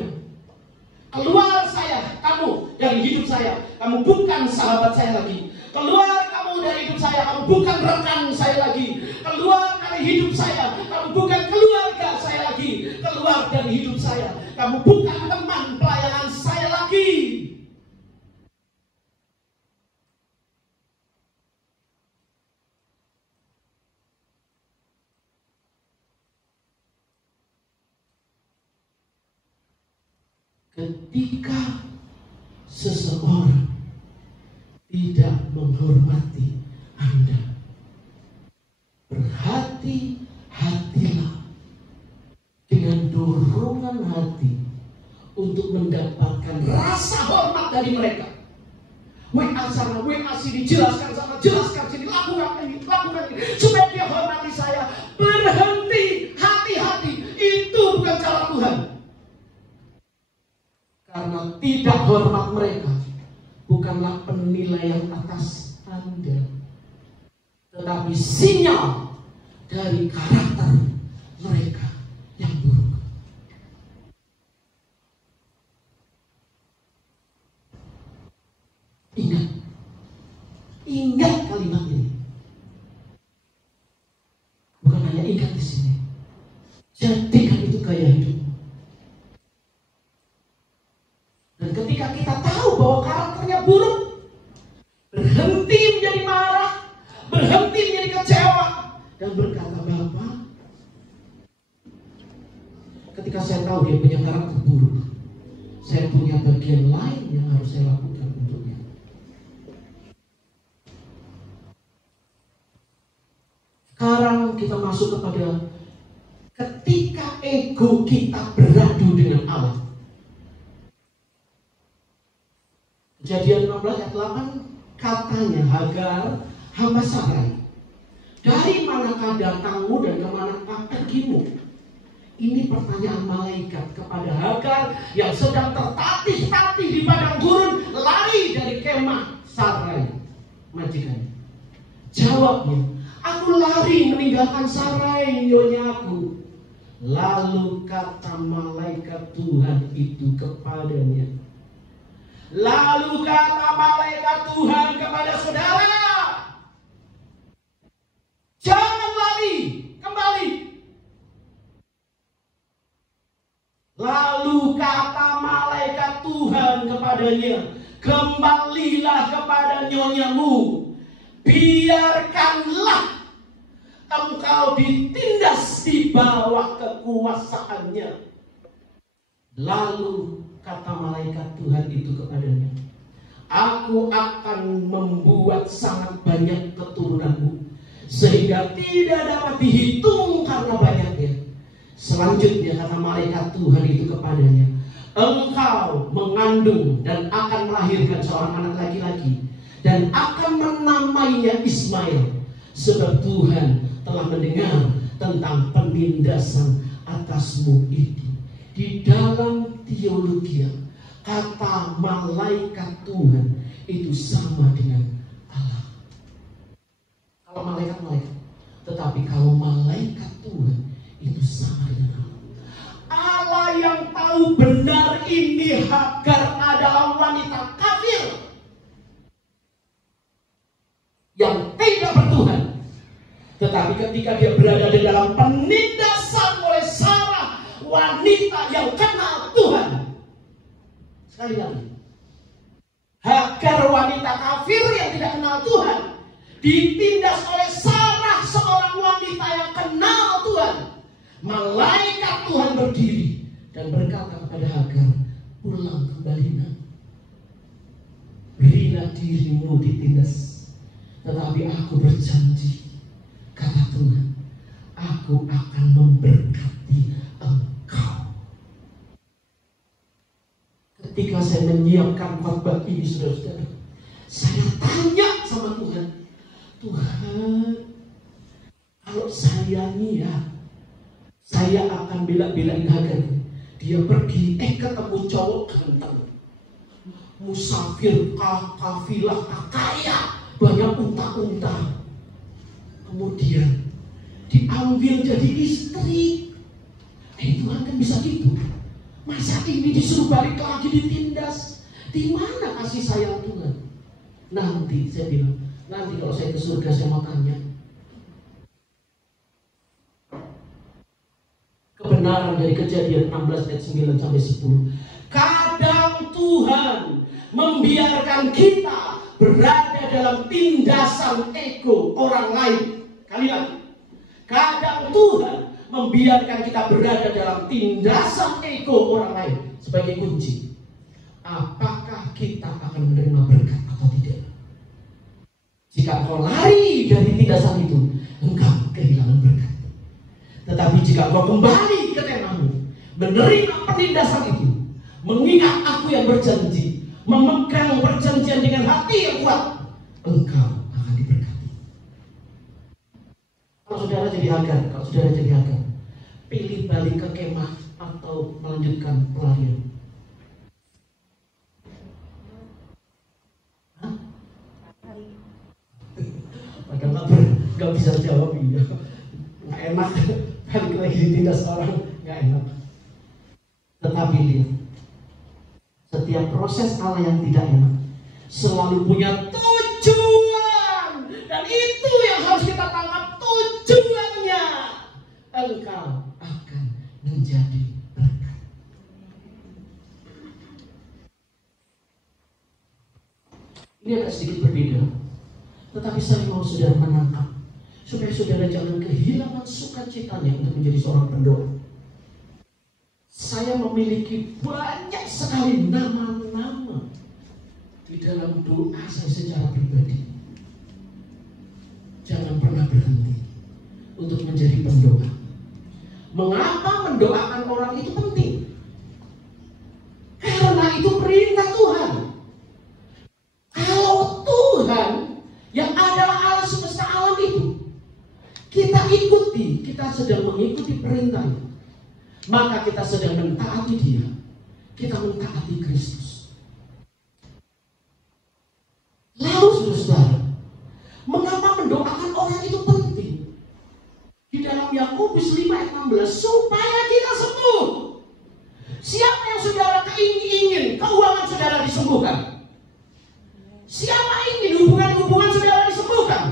Keluar saya, kamu dari hidup saya. Kamu bukan sahabat saya lagi. Keluar kamu dari hidup saya. Kamu bukan rekan saya lagi. Keluar dari hidup saya. Kamu bukan keluarga saya lagi. Keluar dari hidup saya. Kamu bukan teman pelayanan saya lagi. Ketika seseorang tidak menghormati Anda, berhati-hatilah dengan dorongan hati untuk mendapatkan rasa hormat dari mereka. WA sana, WA sini, jelaskan sana, jelaskan sini, lakukan ini, supaya dia hormati saya. Berhenti, hati-hati, itu bukan cara Tuhan. Karena tidak hormat mereka bukanlah penilaian atas Anda, tetapi sinyal dari karakter mereka yang buruk. Ingat kalimat ini. Bukan hanya ingat di sini, jadikan itu gaya hidup. Dan ketika kita tahu bahwa karakternya buruk, berhenti menjadi marah, berhenti menjadi kecewa, dan berkata, Bapak, ketika saya tahu dia punya karakter buruk, saya punya bagian lain yang harus saya lakukan untuknya. Sekarang kita masuk kepada ketika ego kita beradu dengan Allah. Kejadian 16 ayat 8 katanya, Hagar hamba Sarai, dari manakah datangmu dan kemanakah pergimu? Ini pertanyaan malaikat kepada Hagar yang sedang tertatih-tatih di padang gurun, lari dari kemah Sarai majikannya. Jawabnya, aku lari meninggalkan Sarai nyonyaku. Lalu kata malaikat Tuhan itu kepadanya, lalu kata malaikat Tuhan kepada saudara, jangan lari, kembali. Lalu kata malaikat Tuhan kepadanya, kembalilah kepada nyonyamu. Biarkanlah engkau ditindas di bawah kekuasaannya. Lalu kata malaikat Tuhan itu kepadanya, aku akan membuat sangat banyak keturunanmu, sehingga tidak dapat dihitung karena banyaknya. Selanjutnya kata malaikat Tuhan itu kepadanya, engkau mengandung dan akan melahirkan seorang anak laki-laki, dan akan menamainya Ismail, sebab Tuhan telah mendengar tentang penindasan atasmu itu. Di dalam teologi, kata malaikat Tuhan itu sama dengan Allah. Kalau malaikat-malaikat, tetapi kalau malaikat Tuhan itu sama dengan Allah. Allah yang tahu benar ini Hagar adalah wanita kafir yang tidak bertuhan. Tetapi ketika dia berada di dalam penindasan oleh Sarah, wanita yang kenal Tuhan. Sekali lagi, Hagar wanita kafir yang tidak kenal Tuhan ditindas oleh Sarah, seorang wanita yang kenal Tuhan. Malaikat Tuhan berdiri dan berkata kepada Hagar, pulang kembali nak. Berilah dirimu ditindas, tetapi aku berjanji, kata Tuhan, aku akan memberkati engkau. Ketika saya menyiapkan khotbah ini, saudara-saudara, saya tanya sama Tuhan, Tuhan, kalau saya nih ya, saya akan bela-belain Hagar. Dia pergi, ketemu cowok ganteng, musafir, kafilah, kaya, banyak unta-unta. Kemudian diambil jadi istri. Tuhan kan bisa gitu. Masa ini disuruh balik lagi ditindas? Di mana kasih sayang Tuhan? Nanti saya bilang, nanti kalau saya ke surga saya mau tanya. Kebenaran dari Kejadian 16 ayat 9 sampai 10. Kadang Tuhan membiarkan kita berada dalam tindasan ego orang lain. Kali lagi, kadang Tuhan membiarkan kita berada dalam tindasan ego orang lain sebagai kunci. Apakah kita akan menerima berkat atau tidak? Jika kau lari dari tindasan itu, engkau kehilangan berkat. Tetapi jika kau kembali ke temamu, menerima penindasan itu, mengingat aku yang berjanji, memegang perjanjian dengan hati yang kuat, engkau akan diberkati. Kalau saudara jadi Hagar, pilih balik ke kemah atau melanjutkan pelarian? Padahal nggak bisa jawab ya, nggak enak. Balik lagi ditindas orang, nggak enak. Tetapi lihat, setiap proses Allah yang tidak enak selalu punya tujuan, dan itu yang harus kita tangkap tujuannya. Engkau akan menjadi berkat. Ini agak sedikit berbeda, tetapi saya mau saudara menangkap, supaya saudara jangan kehilangan sukacitanya untuk menjadi seorang pendoa. Saya memiliki banyak sekali nama-nama di dalam doa saya secara pribadi. Jangan pernah berhenti untuk menjadi pendoa. Mengapa mendoakan orang itu penting? Karena itu perintah Tuhan. Kalau Tuhan yang adalah Allah semesta alam itu kita ikuti, kita sedang mengikuti perintahnya, maka kita sedang mentaati Dia. Kita mentaati Kristus. Lalu saudara, mengapa mendoakan orang itu penting? Di dalam Yakobus 5 ayat 16, supaya kita sembuh. Siapa yang saudara ingin keuangan saudara disembuhkan? Siapa ingin hubungan-hubungan saudara disembuhkan?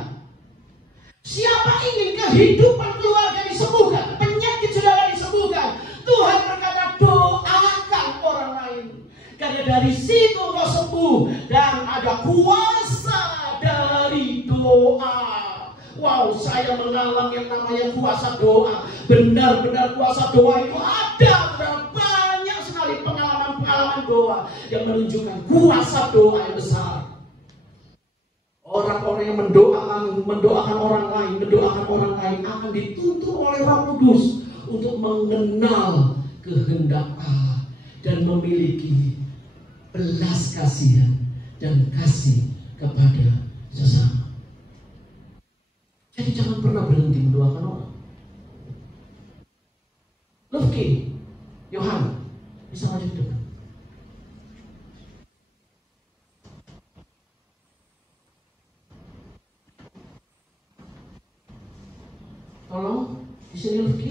Siapa ingin kehidupan keluarga disembuhkan? Penyakit saudara disembuhkan? Tuhan berkata, doakan orang lain, karena dari situ kau sembuh. ada kuasa dari doa. Wow, saya mengalami yang namanya kuasa doa. Benar-benar kuasa doa itu ada. Banyak sekali pengalaman-pengalaman doa yang menunjukkan kuasa doa yang besar. Orang-orang yang mendoakan orang lain akan dituntun oleh Roh Kudus untuk mengenal kehendak Allah dan memiliki belas kasihan dan kasih kepada sesama. Jadi jangan pernah berhenti mendoakan orang. Lufki, Yohana, bisa maju ke depan. Tolong, di sini Lufki.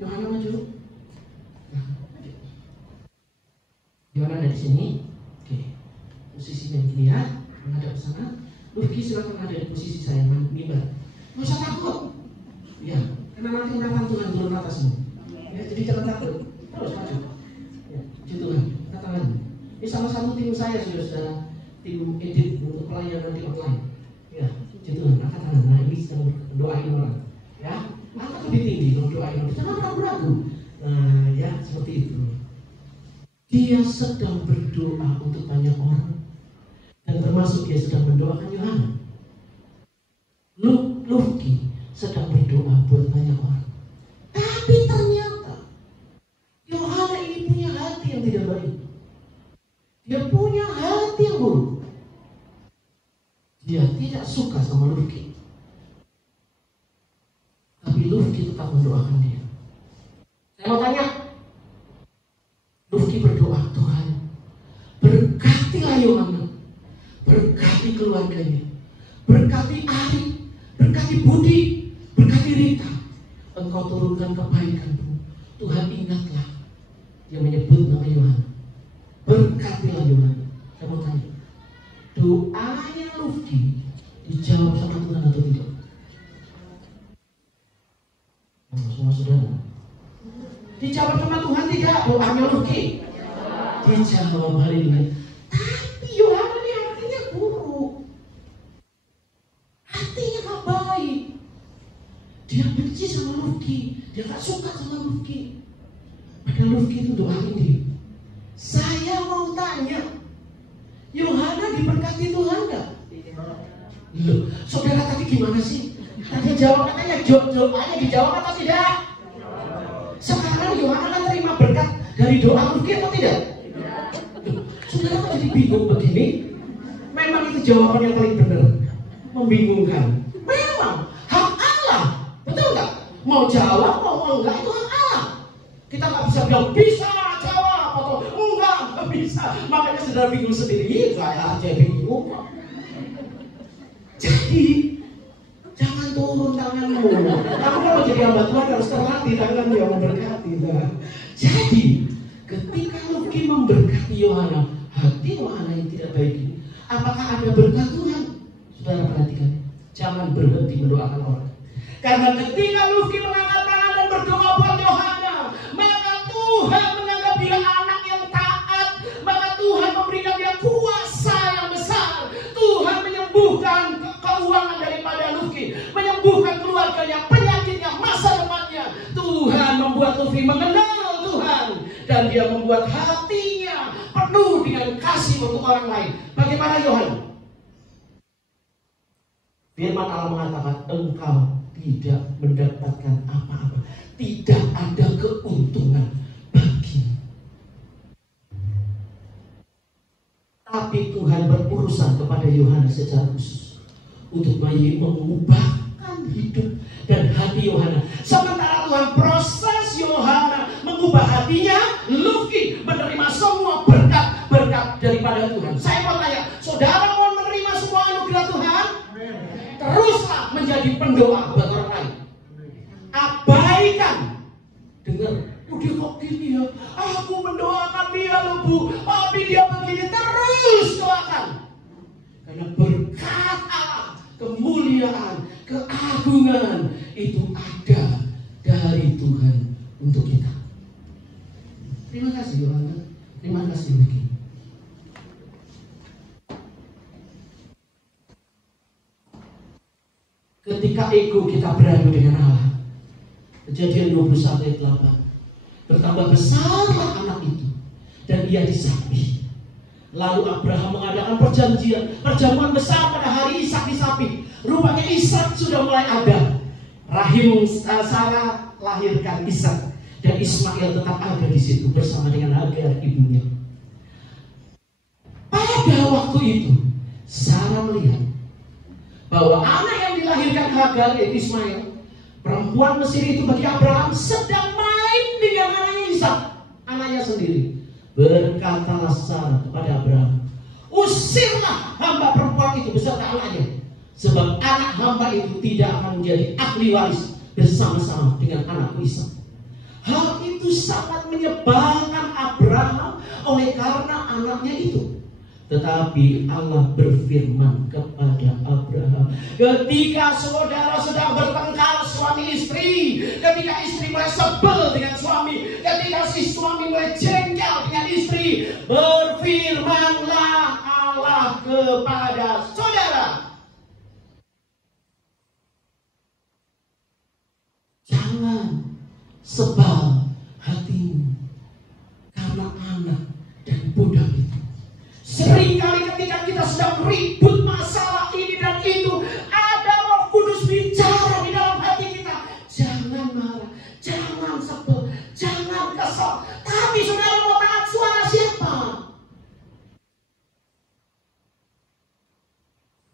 Yohana maju. Yohana ada di sini. Oke, posisinya gini ya, menghadap ke sana. Lufki silakan ada di posisi saya, mimbar. Nggak usah takut. Ya, karena nanti urapan Tuhan turun atasmu. Ya, jadi jangan takut. Terus maju. Ya, puji Tuhan. Angkat tangan. Ini salah satu tim saya sudah tim edit untuk pelayanan di online. Ya, puji Tuhan. Angkat tangan. Nah, ini sedang doain orang. Ya, angkat lebih tinggi kalau doain orang. Jangan ragu-ragu. Nah, ya seperti itu. Dia sedang berdoa untuk banyak orang. Dan termasuk dia sedang mendoakan Yohana. Lufki sedang berdoa buat banyak orang. Tapi ternyata Yohana ini punya hati yang tidak baik. Dia punya hati yang buruk. Dia tidak suka sama Lufki. Tapi Lufki tetap mendoakan dia. Saya mau tanya, Lufki berdoa, Tuhan, berkatilah Yohana, berkati keluarganya, berkati Ari, berkati Budi, berkati Rita. Engkau turunkan kebaikan-Mu. Tuhan, ingatlah dia menyebut nama Yohana. Berkatilah Yohana. Saya mau tanya, doanya Lufki dijawab sama Tuhan atau tidak? Semua saudara, dijawab sama Tuhan tidak? Doanya Lufki dijawab hari ini. Tapi Yohana ini hatinya buruk, hatinya gak baik. Dia benci sama Lufki, dia gak suka sama Lufki. Padahal Lufki itu doain dia. Saya mau tanya, Yohana diberkati Tuhan gak? Loh, saudara tadi gimana sih? Tadi jawab katanya doanya dijawab atau tidak? Sekarang Yohana kan terima berkat dari doa Lufki atau tidak? Saudara kok jadi bingung begini? Memang itu jawaban yang paling benar. Membingungkan. Memang hak Allah, betul nggak? Mau jawab, mau enggak itu hak Allah. Kita nggak bisa bilang bisa jawab atau enggak bisa. Makanya saudara bingung sendiri. Saya aja bingung. Jadi jangan turun tanganmu. Kamu kalau jadi hamba Tuhan harus terlatih tanganmu yang memberkati. Jadi ketika Lufki memberkati Yohana, hati Yohana yang tidak baik ini, apakah ada berkat Tuhan? Saudara perhatikan, jangan berhenti mendoakan orang. Karena ketika Lufki mengangkat tangan dan berdoa buat Yohana, maka Tuhan menganggap dia anak yang taat, maka Tuhan memberikan dia kuasa yang besar. Tuhan menyembuhkan keuangan daripada Lufki, menyembuhkan keluarganya, penyakitnya, masa depannya. Tuhan membuat Lufki mengenal Tuhan, dan dia membuat hatinya penuh dengan kasih untuk orang lain. Bagaimana Yohana? Firman Allah mengatakan, engkau tidak mendapatkan apa-apa, tidak ada keuntungan bagimu. Tapi Tuhan berurusan kepada Yohana secara khusus untuk mengubahkan hidup dan hati Yohana. Sementara Tuhan proses Yohana mengubah hatinya, Lufki menerima semua berkat-berkat daripada Tuhan. Saya mau tanya, saudara mau menerima semua anugerah Tuhan? Teruslah menjadi pendoa buat orang lain. Abaikan. Dengar, dia kok gini ya? Aku mendoakan dia loh Bu, tapi dia begini. Terus doakan. Karena berkat Allah, kemuliaan, keagungan itu ada dari Tuhan untuk kita. Terima kasih Yohana. Terima kasih Lufki. 21 ayat 8. Bertambah besarlah anak itu, dan ia disapi. Lalu Abraham mengadakan perjamuan besar pada hari Ishak disapi. Rupanya Ishak sudah mulai ada. Rahim Sarah lahirkan Ishak, dan Ismail tetap ada di situ bersama dengan Hagar ibunya. Pada waktu itu Sarah melihat bahwa anak yang dilahirkan Hagar yaitu Ismail, perempuan Mesir itu bagi Abraham, sedang main dengan anaknya Ishak, anaknya sendiri. Berkatalah Sarah kepada Abraham, usirlah hamba perempuan itu beserta anaknya, sebab anak hamba itu tidak akan menjadi ahli waris bersama-sama dengan anakku Ishak. Hal itu sangat menyebalkan Abraham oleh karena anaknya itu. Tetapi Allah berfirman kepada Abraham, ketika saudara sedang bertengkar suami istri, ketika istri mulai sebel dengan suami, ketika si suami mulai jengkel dengan istri, berfirmanlah Allah kepada saudara, jangan sebal hatimu karena anak dan budak itu. Seringkali ketika kita sedang ribut masalah ini dan itu, ada Roh Kudus bicara di dalam hati kita. Jangan marah, jangan sebel, jangan kesal. Tapi saudara mau taat suara siapa?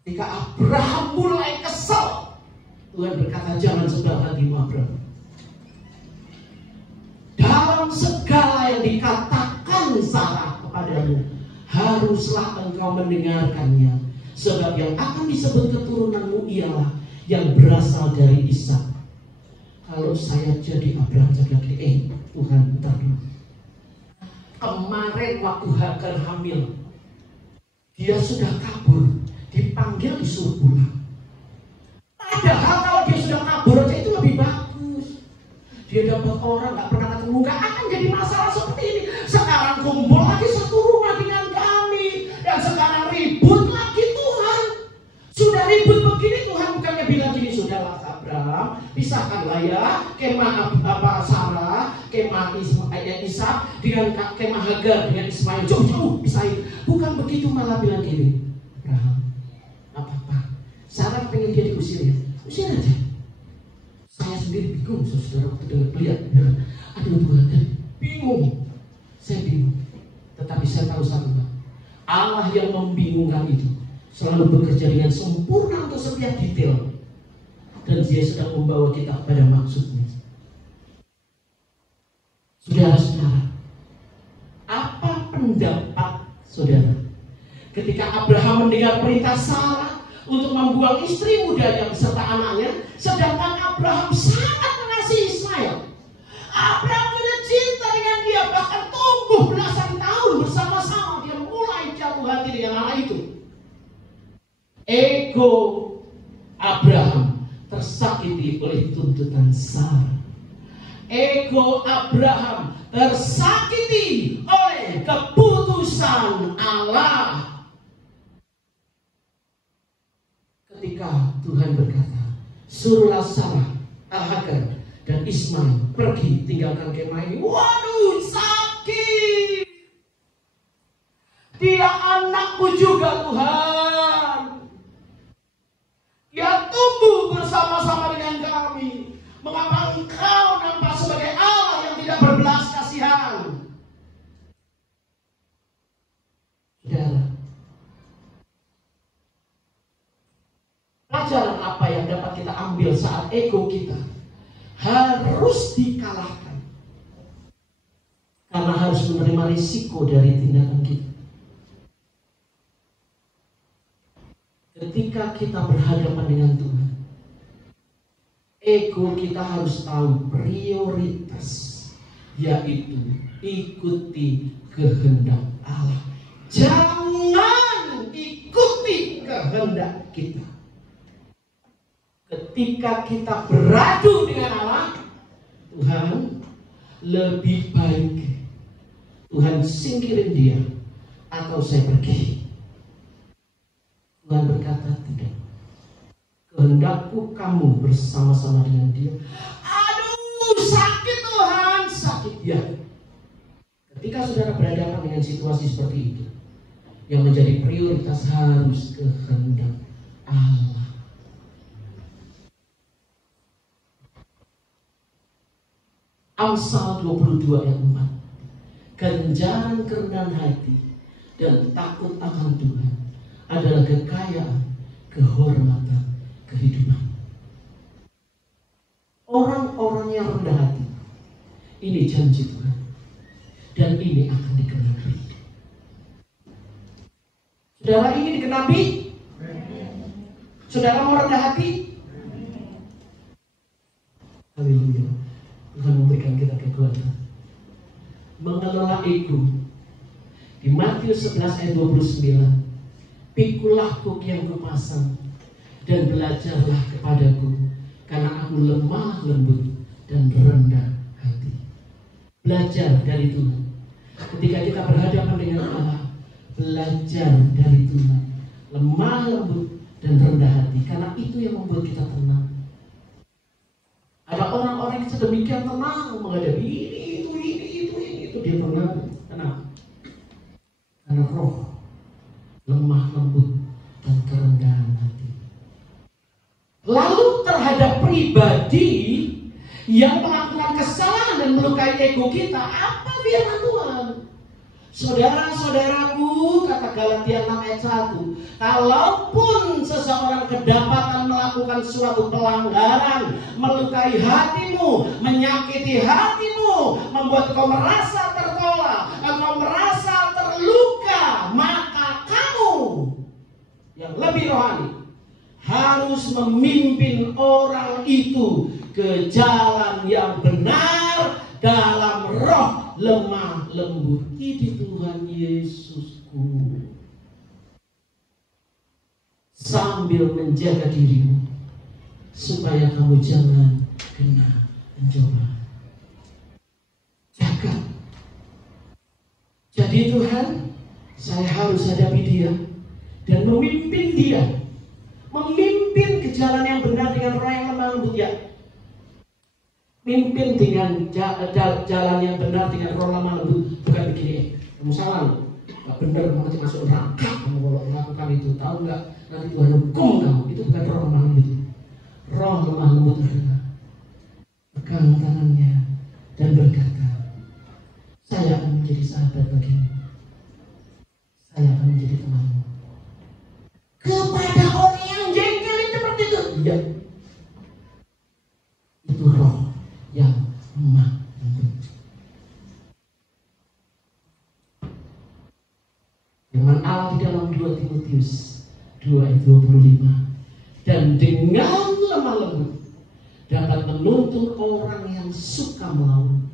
Ketika Abraham mulai kesal, Tuhan berkata, jangan sebel hatimu Abraham. Dalam segala yang dikatakan Sarah kepadamu, haruslah engkau mendengarkannya, sebab yang akan disebut keturunanmu ialah yang berasal dari Ishak. Kalau saya jadi Abraham lagi, Tuhan bentar dulu. Kemarin waktu Hagar hamil, dia sudah kabur, dipanggil disuruh pulang. Padahal kalau dia sudah kabur aja itu lebih bagus. Dia dapat orang gak pernah ketemu, gak akan jadi masalah seperti ini. Sekarang kumpul lagi satu rumah dengan kami, dan sekarang ribut lagi Tuhan. Sudah ribut begini, Tuhan bukannya bilang gini, sudahlah Abraham, pisahkanlah ya kemah Sarah, kemah Ishak dengan kemah Hagar dengan Ismail, jauh-jauh pisahin. Bukan begitu, malah bilang gini, Abraham, apa-apa, Sarah pengen dia diusir ya, usir aja. Saya sendiri bingung, saudara, waktu lihat, aduh Tuhan, bingung, saya bingung. Tetapi saya tahu satu, Allah yang membingungkan itu selalu bekerja dengan sempurna untuk setiap detail, dan Dia sedang membawa kita kepada maksudnya. Saudara-saudara, apa pendapat saudara ketika Abraham mendengar perintah Sarah untuk membuang istri mudanya beserta anaknya, sedangkan Abraham sangat mengasihi Ismail? Abraham sudah cinta dengan dia, bahkan tumbuh belasan tahun bersama-sama. Dia mulai jatuh hati dengan anak itu. Ego Abraham tersakiti oleh tuntutan Sarah. Ego Abraham tersakiti oleh keputusan Allah. Ketika Tuhan berkata, suruhlah Sarah, Hagar dan Ismail pergi tinggalkan kemah ini. Waduh, sakit. Dia anakku juga Tuhan. Dia tumbuh bersama-sama dengan kami. Mengapa engkau nampak sebagai Allah yang tidak berbelas kasihan? Saudara, pelajaran apa yang dapat kita ambil saat ego kita harus dikalahkan? Karena harus menerima risiko dari tindakan kita. Ketika kita berhadapan dengan Tuhan, ego kita harus tahu prioritas, yaitu ikuti kehendak Allah. Jangan ikuti kehendak kita. Ketika kita beradu dengan Allah, Tuhan, lebih baik Tuhan singkirin dia atau saya pergi. Tuhan berkata, tidak, kehendakku kamu bersama-sama dengan dia. Aduh, sakit Tuhan, sakit ya. Ketika saudara berhadapan dengan situasi seperti itu, yang menjadi prioritas harus kehendak Allah. Amsal 22 ayat 4. Ganjaran kerendahan hati dan takut akan Tuhan adalah kekayaan, kehormatan, kehidupan. Orang-orang yang rendah hati, ini janji Tuhan, dan ini akan dikenapi. Saudara ingin dikenapi? Saudara mau rendah hati? Haleluya. Tuhan memberikan kita kekuatan mengelola ego. Di Matius 11 ayat 29, pikulah kuk yang kupasang dan belajarlah kepadaku, karena aku lemah lembut dan rendah hati. Belajar dari Tuhan. Ketika kita berhadapan dengan Allah, belajar dari Tuhan, lemah lembut dan rendah hati, karena itu yang membuat kita tenang. Ada orang-orang yang sedemikian tenang menghadapi ini, itu dia tenang. Kenapa? Karena roh lemah lembut dan kerendahan hati. Lalu terhadap pribadi yang melakukan kesalahan dan melukai ego kita, apa firman Tuhan? Saudara-saudaraku, kata Galatia 6 ayat 1, kalaupun seseorang kedapatan melakukan suatu pelanggaran, melukai hatimu, menyakiti hatimu, membuat kau merasa tertolak, engkau merasa terluka, maka kamu yang lebih rohani harus memimpin orang itu ke jalan yang benar dalam roh lemah lembut. Ini Tuhan Yesusku. Sambil menjaga dirimu supaya kamu jangan kena mencoba. Jaga. Jadi Tuhan, saya harus hadapi dia dan memimpin dia, memimpin ke jalan yang benar dengan roh yang lemah lembut ya. Mimpin dengan jalan yang benar dengan roh lemah lembut. Bukan begini, kamu salah, gak benar, mau masuk neraka kamu kalau melakukan itu. Tahu nggak? Nanti Tuhan hukum kamu. Itu bukan roh lemah lembut. Roh lemah lembut adalah pegang tangannya dan berkata, saya akan menjadi sahabat bagimu, saya akan menjadi temanmu. Kepada orang yang jengkel seperti itu, iya, itu roh yang lemah lembut. Firman Allah di dalam 2 Timotius 2 ayat 25, dan dengan lemah lembut dapat menuntun orang yang suka melawan.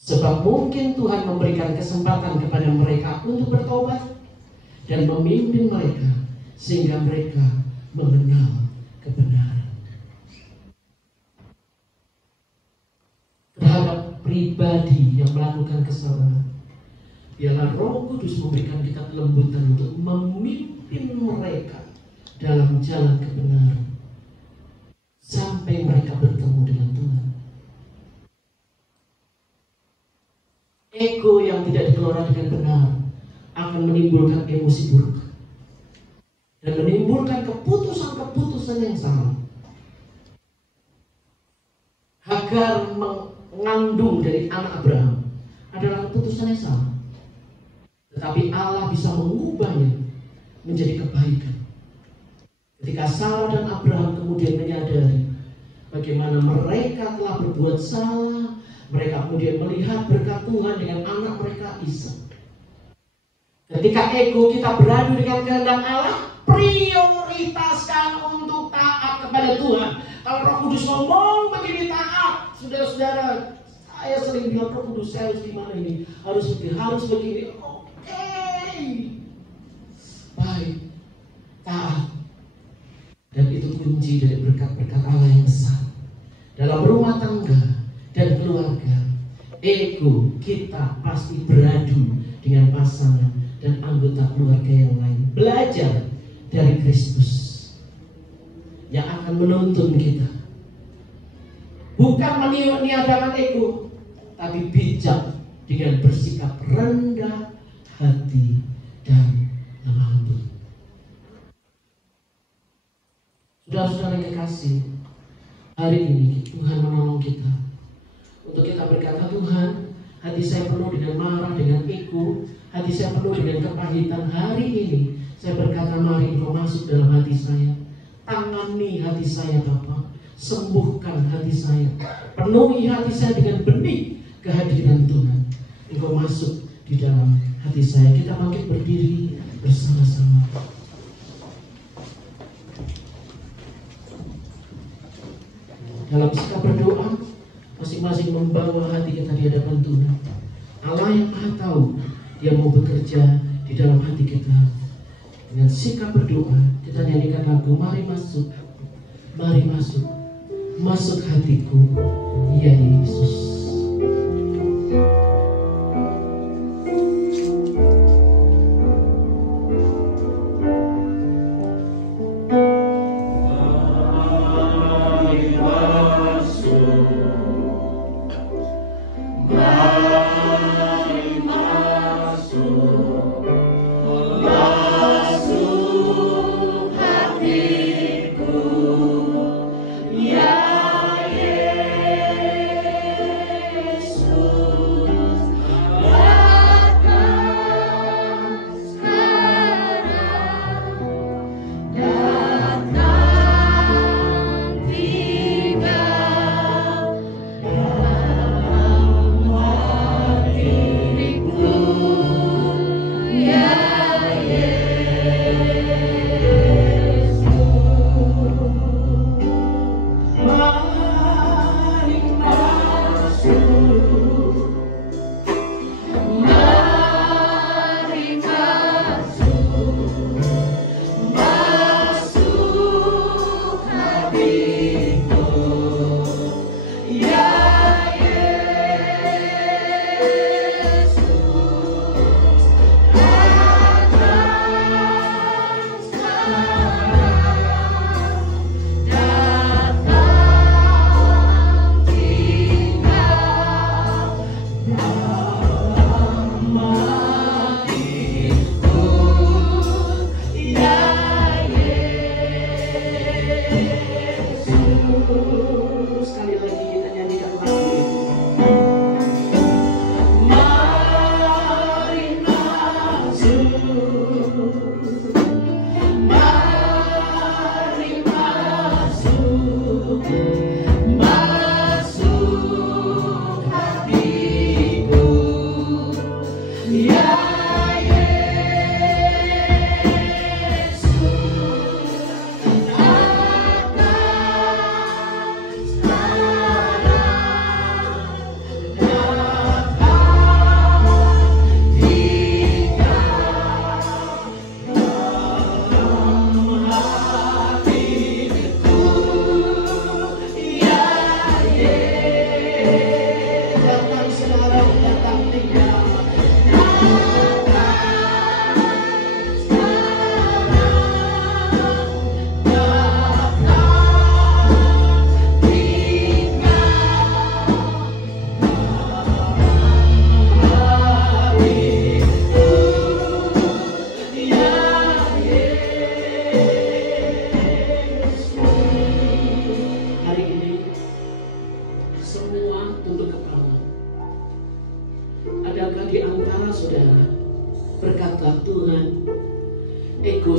Sebab mungkin Tuhan memberikan kesempatan kepada mereka untuk bertobat dan memimpin mereka sehingga mereka mengenal kebenaran. Terhadap pribadi yang melakukan kesalahan, biarlah Roh Kudus memberikan kita kelembutan untuk memimpin mereka dalam jalan kebenaran sampai mereka bertemu dengan Tuhan. Ego yang tidak dikelola dengan benar akan menimbulkan emosi buruk dan menimbulkan keputusan-keputusan yang salah. Hagar mengandung dari anak Abraham adalah keputusan yang salah, tetapi Allah bisa mengubahnya menjadi kebaikan. Ketika Sarah dan Abraham kemudian menyadari bagaimana mereka telah berbuat salah, mereka kemudian melihat berkat Tuhan dengan anak mereka Ishak. Ketika ego kita beradu dengan kehendak Allah, prioritaskan untuk taat kepada Tuhan. Kalau Roh Kudus ngomong begini taat, saudara-saudara, saya sering bilang Roh Kudus saya harus gimana ini, harus begini. Oke. Baik, taat. Dan itu kunci dari berkat-berkat Allah yang besar dalam rumah tangga dan keluarga. Ego kita pasti beradu dengan pasangan dan anggota keluarga yang lain. Belajar dari Kristus yang akan menuntun kita bukan meniadakan ego, tapi bijak dengan bersikap rendah hati dan lemah lembut. Saudara-saudara yang kekasih, hari ini Tuhan menolong kita untuk kita berkata, Tuhan, hati saya penuh dengan marah, dengan ego, hati saya penuh dengan kepahitan. Hari ini saya berkata, mari Engkau masuk dalam hati saya, tangani hati saya Bapa, sembuhkan hati saya, penuhi hati saya dengan benih kehadiran Tuhan. Engkau masuk di dalam hati saya. Kita bangkit berdiri bersama-sama. Dalam sikap berdoa, masing-masing membawa hati kita di hadapan Tuhan. Allah yang Maha Tahu, Dia mau bekerja di dalam hati kita. Dengan sikap berdoa, kita nyanyikan lagu, mari masuk, mari masuk, masuk hatiku, ya Yesus.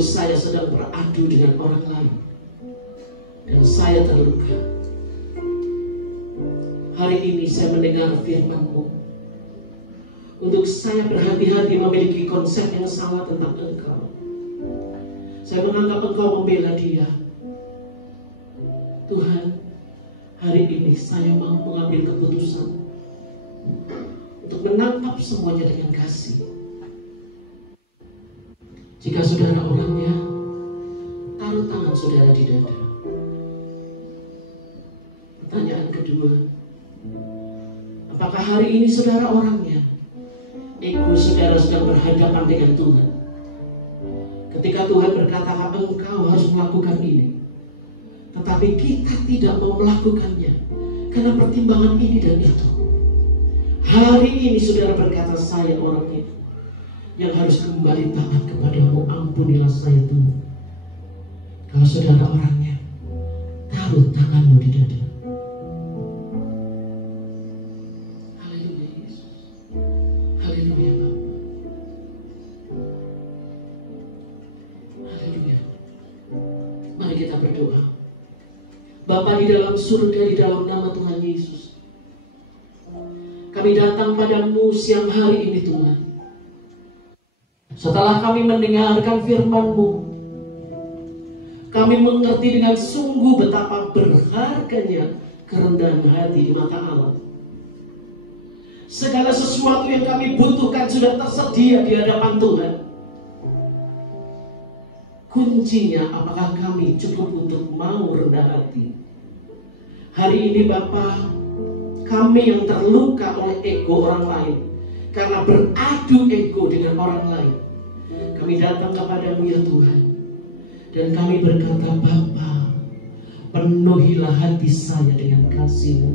Saya sedang beradu dengan orang lain dan saya terluka. Hari ini saya mendengar firman-Mu. Untuk saya berhati-hati memiliki konsep yang salah tentang Engkau. Saya menganggap Engkau membela dia. Tuhan, hari ini saya mau mengambil keputusan untuk menangkap semuanya dengan kasih. Jika saudara orangnya, taruh tangan saudara di dada. Pertanyaan kedua, apakah hari ini saudara orangnya? Ego saudara sedang berhadapan dengan Tuhan. Ketika Tuhan berkata, engkau harus melakukan ini, tetapi kita tidak mau melakukannya. Karena pertimbangan ini dan itu. Hari ini saudara berkata, saya orangnya yang harus kembali taat kepadamu, ampunilah saya Tuhan. Kalau saudara orangnya, taruh tanganmu di dada. Haleluya Yesus. Haleluya Bapa. Haleluya. Mari kita berdoa. Bapa di dalam surga, di dalam nama Tuhan Yesus, kami datang padamu siang hari ini Tuhan. Setelah kami mendengarkan firman-Mu, kami mengerti dengan sungguh betapa berharganya kerendahan hati di mata Allah. Segala sesuatu yang kami butuhkan sudah tersedia di hadapan Tuhan. Kuncinya apakah kami cukup untuk mau rendah hati. Hari ini Bapa, kami yang terluka oleh ego orang lain, karena beradu ego dengan orang lain, kami datang kepadamu ya Tuhan. Dan kami berkata, Bapa, penuhilah hati saya dengan kasih-Mu.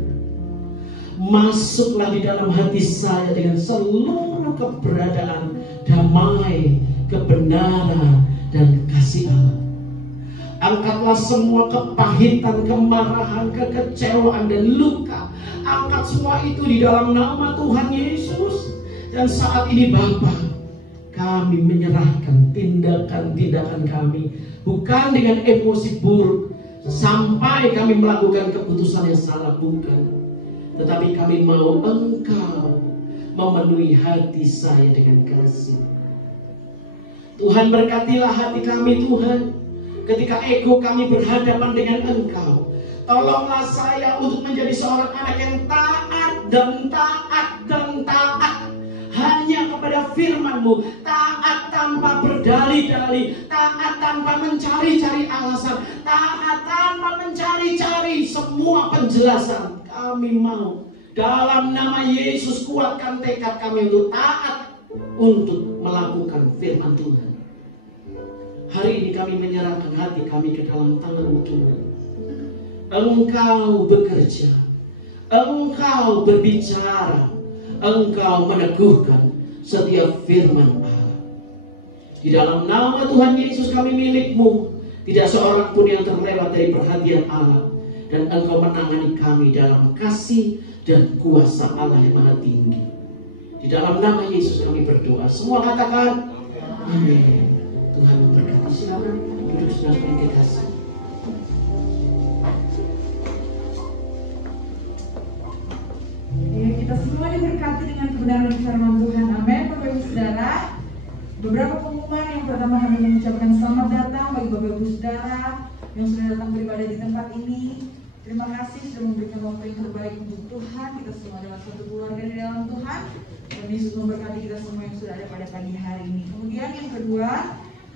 Masuklah di dalam hati saya dengan seluruh keberadaan, damai, kebenaran, dan kasih Allah. Angkatlah semua kepahitan, kemarahan, kekecewaan, dan luka. Angkat semua itu di dalam nama Tuhan Yesus. Dan saat ini Bapa, kami menyerahkan tindakan-tindakan kami, bukan dengan emosi buruk, sampai kami melakukan keputusan yang salah, bukan. Tetapi kami mau Engkau memenuhi hati saya dengan kasih. Tuhan, berkatilah hati kami Tuhan, ketika ego kami berhadapan dengan Engkau. Tolonglah saya untuk menjadi seorang anak yang taat dan taat dan taat hanya kepada firman-Mu. Taat tanpa berdalih-dalih, taat tanpa mencari-cari alasan, taat tanpa mencari-cari semua penjelasan. Kami mau dalam nama Yesus kuatkan tekad kami untuk taat, untuk melakukan firman Tuhan. Hari ini kami menyerahkan hati kami ke dalam tangan-Mu Tuhan. Engkau bekerja, Engkau berbicara, Engkau meneguhkan setiap firman Allah. Di dalam nama Tuhan Yesus kami milik-Mu. Tidak seorang pun yang terlewat dari perhatian Allah. Dan Engkau menangani kami dalam kasih dan kuasa Allah yang maha tinggi. Di dalam nama Yesus kami berdoa. Semua katakan amin. Tuhan memberkati. Silakan duduk sudah beri kasih. Kita semua diberkati dengan kebenaran firman Tuhan. Amin. Bapak Ibu Saudara, beberapa pengumuman. Yang pertama, kami mengucapkan selamat datang bagi Bapak Ibu Saudara yang sudah datang beribadah di tempat ini. Terima kasih sudah memberikan waktu yang terbaik untuk Tuhan. Kita semua adalah satu keluarga di dalam Tuhan. Dan Yesus memberkati kita semua yang sudah ada pada pagi hari ini. Kemudian yang kedua,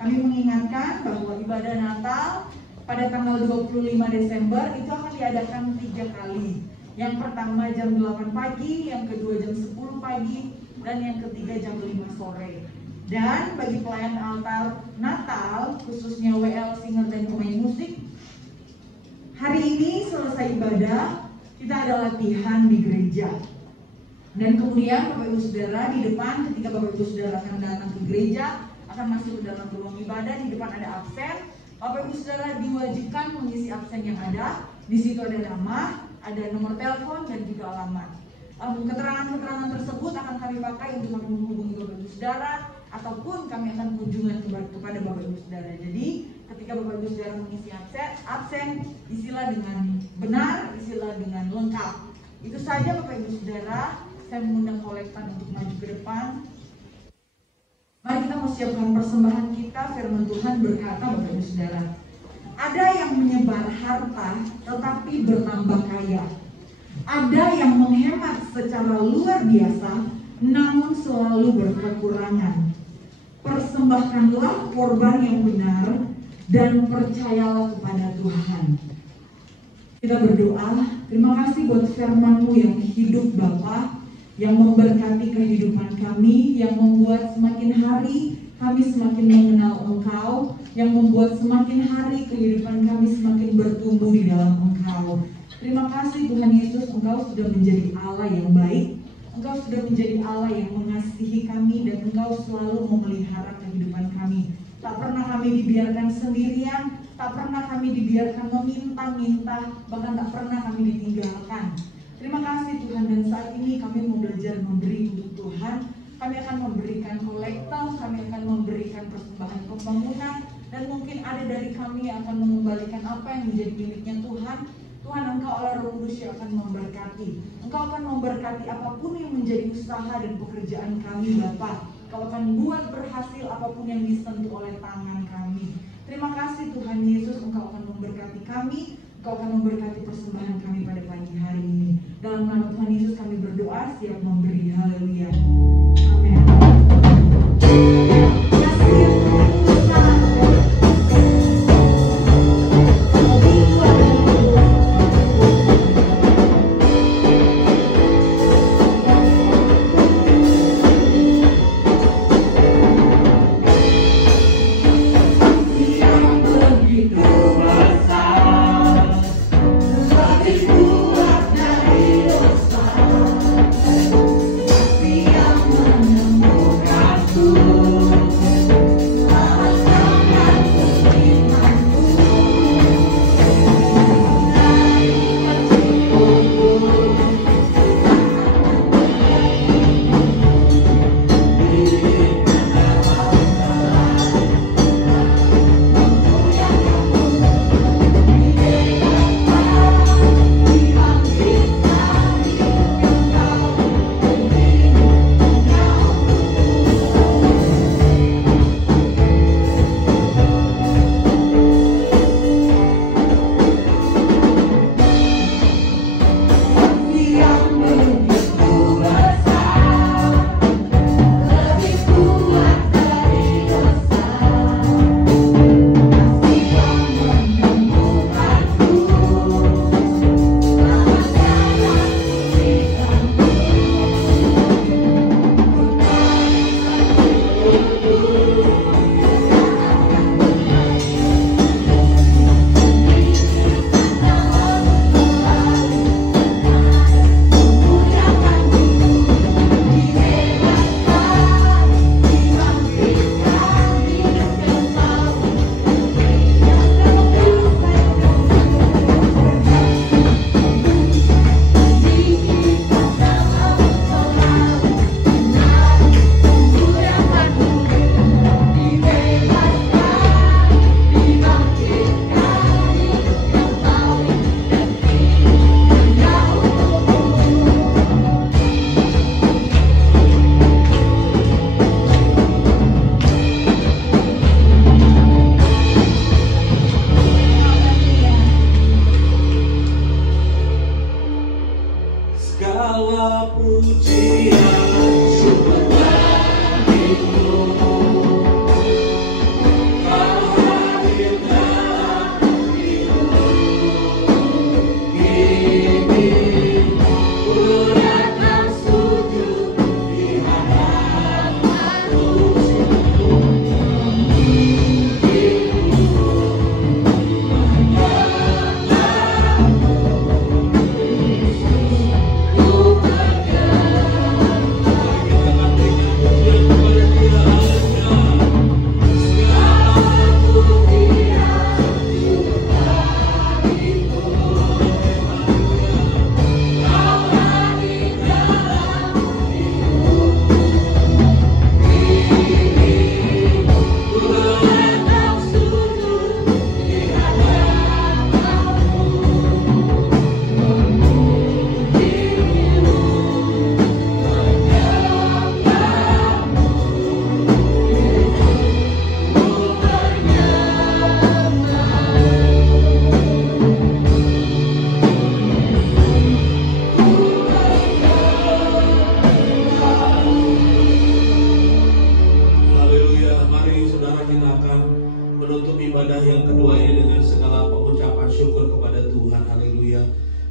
kami mengingatkan bahwa ibadah Natal pada tanggal 25 Desember itu akan diadakan 3 kali. Yang pertama jam 8 pagi, yang kedua jam 10 pagi, dan yang ketiga jam 5 sore. Dan bagi pelayan altar Natal, khususnya WL Singer dan pemain musik, hari ini selesai ibadah, kita ada latihan di gereja. Dan kemudian Bapak Ibu Saudara di depan, ketika Bapak Ibu Saudara akan datang ke gereja, akan masuk ke dalam ruang ibadah, di depan ada absen. Bapak Ibu Saudara diwajibkan mengisi absen yang ada. Di situ ada nama, ada nomor telepon, dan juga alamat. Keterangan-keterangan tersebut akan kami pakai untuk menghubungi Bapak Ibu Saudara, ataupun kami akan kunjungan kepada Bapak Ibu Saudara. Jadi ketika Bapak Ibu Saudara mengisi absen, isilah dengan benar, isilah dengan lengkap. Itu saja Bapak Ibu Saudara. Saya mengundang kolektan untuk maju ke depan. Mari kita mempersiapkan persembahan kita. Firman Tuhan berkata, Bapak Ibu Saudara, ada yang menyebar harta tetapi bertambah kaya. Ada yang menghemat secara luar biasa namun selalu berkekurangan. Persembahkanlah korban yang benar dan percayalah kepada Tuhan. Kita berdoa, terima kasih buat firman-Mu yang hidup Bapa, yang memberkati kehidupan kami, yang membuat semakin hari kami semakin mengenal Engkau, yang membuat semakin hari kehidupan kami semakin bertumbuh di dalam Engkau. Terima kasih Tuhan Yesus, Engkau sudah menjadi Allah yang baik. Engkau sudah menjadi Allah yang mengasihi kami, dan Engkau selalu memelihara kehidupan kami. Tak pernah kami dibiarkan sendirian, tak pernah kami dibiarkan meminta-minta, bahkan tak pernah kami ditinggalkan. Terima kasih Tuhan, dan saat ini kami mau belajar memberi untuk Tuhan. Kami akan memberikan kolektor, kami akan memberikan persembahan pembangunan, dan mungkin ada dari kami yang akan mengembalikan apa yang menjadi miliknya Tuhan. Tuhan, Engkau Allah Roh Kudus yang akan memberkati. Engkau akan memberkati apapun yang menjadi usaha dan pekerjaan kami, Bapa. Kau akan buat berhasil apapun yang disentuh oleh tangan kami. Terima kasih Tuhan Yesus, Engkau akan memberkati kami. Engkau akan memberkati persembahan kami pada pagi hari ini. Dalam nama Tuhan Yesus kami berdoa, siap memberi. Haleluya. Amin.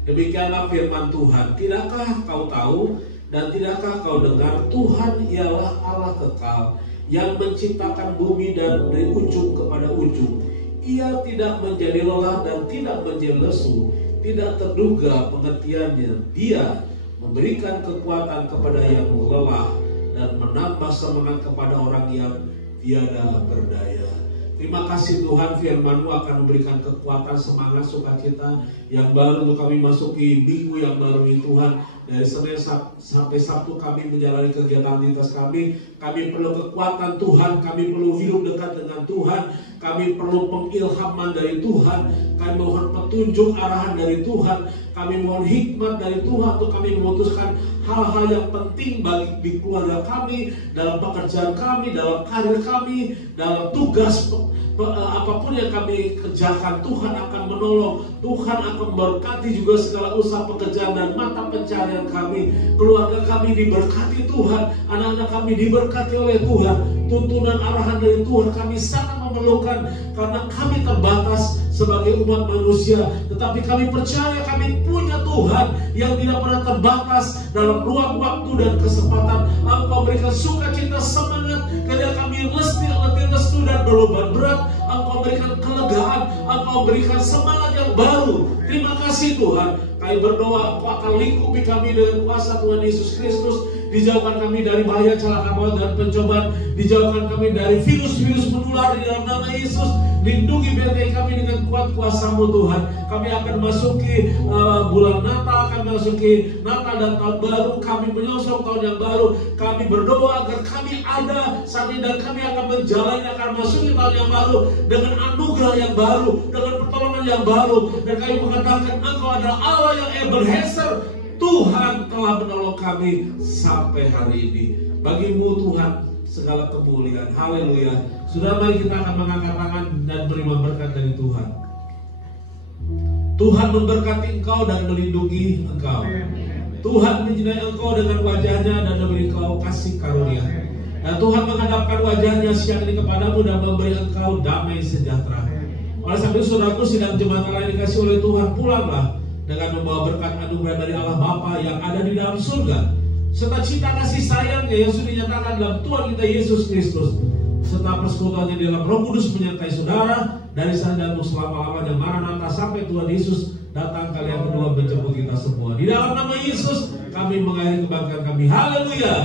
Demikianlah firman Tuhan. Tidakkah kau tahu dan tidakkah kau dengar, Tuhan ialah Allah kekal yang menciptakan bumi dan dari ujung kepada ujung. Ia tidak menjadi lelah dan tidak menjadi lesu. tidak terduga pengertiannya. Dia memberikan kekuatan kepada yang lelah dan menambah semangat kepada orang yang tiada berdaya. Terima kasih Tuhan, firman-Mu akan memberikan kekuatan, semangat, sukacita yang baru untuk kami masuki minggu yang baru ini Tuhan. Dari Senin sampai Sabtu kami menjalani kegiatan aktivitas kami. Kami perlu kekuatan Tuhan, kami perlu hidup dekat dengan Tuhan. Kami perlu pengilhaman dari Tuhan. Kami mohon petunjuk arahan dari Tuhan. Kami mohon hikmat dari Tuhan untuk kami memutuskan hal-hal yang penting bagi keluarga kami, dalam pekerjaan kami, dalam karir kami, dalam tugas apapun yang kami kerjakan. Tuhan akan menolong, Tuhan akan memberkati juga segala usaha pekerjaan dan mata pencarian kami. Keluarga kami diberkati Tuhan, anak-anak kami diberkati oleh Tuhan. Tuntunan arahan dari Tuhan kami sangat memerlukan, karena kami terbatas sebagai umat manusia, tetapi kami percaya kami punya Tuhan yang tidak pernah terbatas dalam ruang waktu dan kesempatan. Engkau berikan sukacita, semangat ketika kami letih lesu dan berbeban berat. Engkau berikan kelegaan, Engkau berikan semangat yang baru. Terima kasih Tuhan. Kami berdoa Engkau akan lingkupi kami dengan kuasa Tuhan Yesus Kristus. Dijauhkan kami dari bahaya celaka maut dan pencobaan. Dijauhkan kami dari virus-virus menular di dalam nama Yesus. Lindungi BTI kami dengan kuat kuasa-Mu Tuhan. Kami akan masuki bulan Natal, kami masuki Natal dan tahun baru. Kami menyongsong tahun yang baru. Kami berdoa agar kami ada saat ini, dan kami akan menjalani, akan masuki tahun yang baru dengan anugerah yang baru, dengan pertolongan yang baru. Dan kami mengatakan Engkau adalah Allah yang Ebenezer. Tuhan telah menolong kami sampai hari ini. Bagi-Mu Tuhan segala kemuliaan. Haleluya. Sudah, mari kita akan mengangkat tangan dan menerima berkat dari Tuhan. Tuhan memberkati engkau dan melindungi engkau. Tuhan menyinari engkau dengan wajahnya dan memberi engkau kasih karunia. Dan Tuhan menghadapkan wajahnya siang ini kepadamu dan memberi engkau damai sejahtera. Oleh sebab itu saudaraku, sidang jemaat Allah yang dikasih oleh Tuhan, pulanglah dengan membawa berkat anugerah dari Allah Bapa yang ada di dalam surga, serta cinta kasih sayangnya yang sudah dinyatakan dalam Tuhan kita Yesus Kristus, serta persekutuannya di dalam Roh Kudus menyertai saudara dari sekarang dan untuk selama-lamanya. Maranatha, sampai Tuhan Yesus datang kali yang kedua menjemput kita semua. Di dalam nama Yesus kami mengakhiri kebangkitan kami. Haleluya.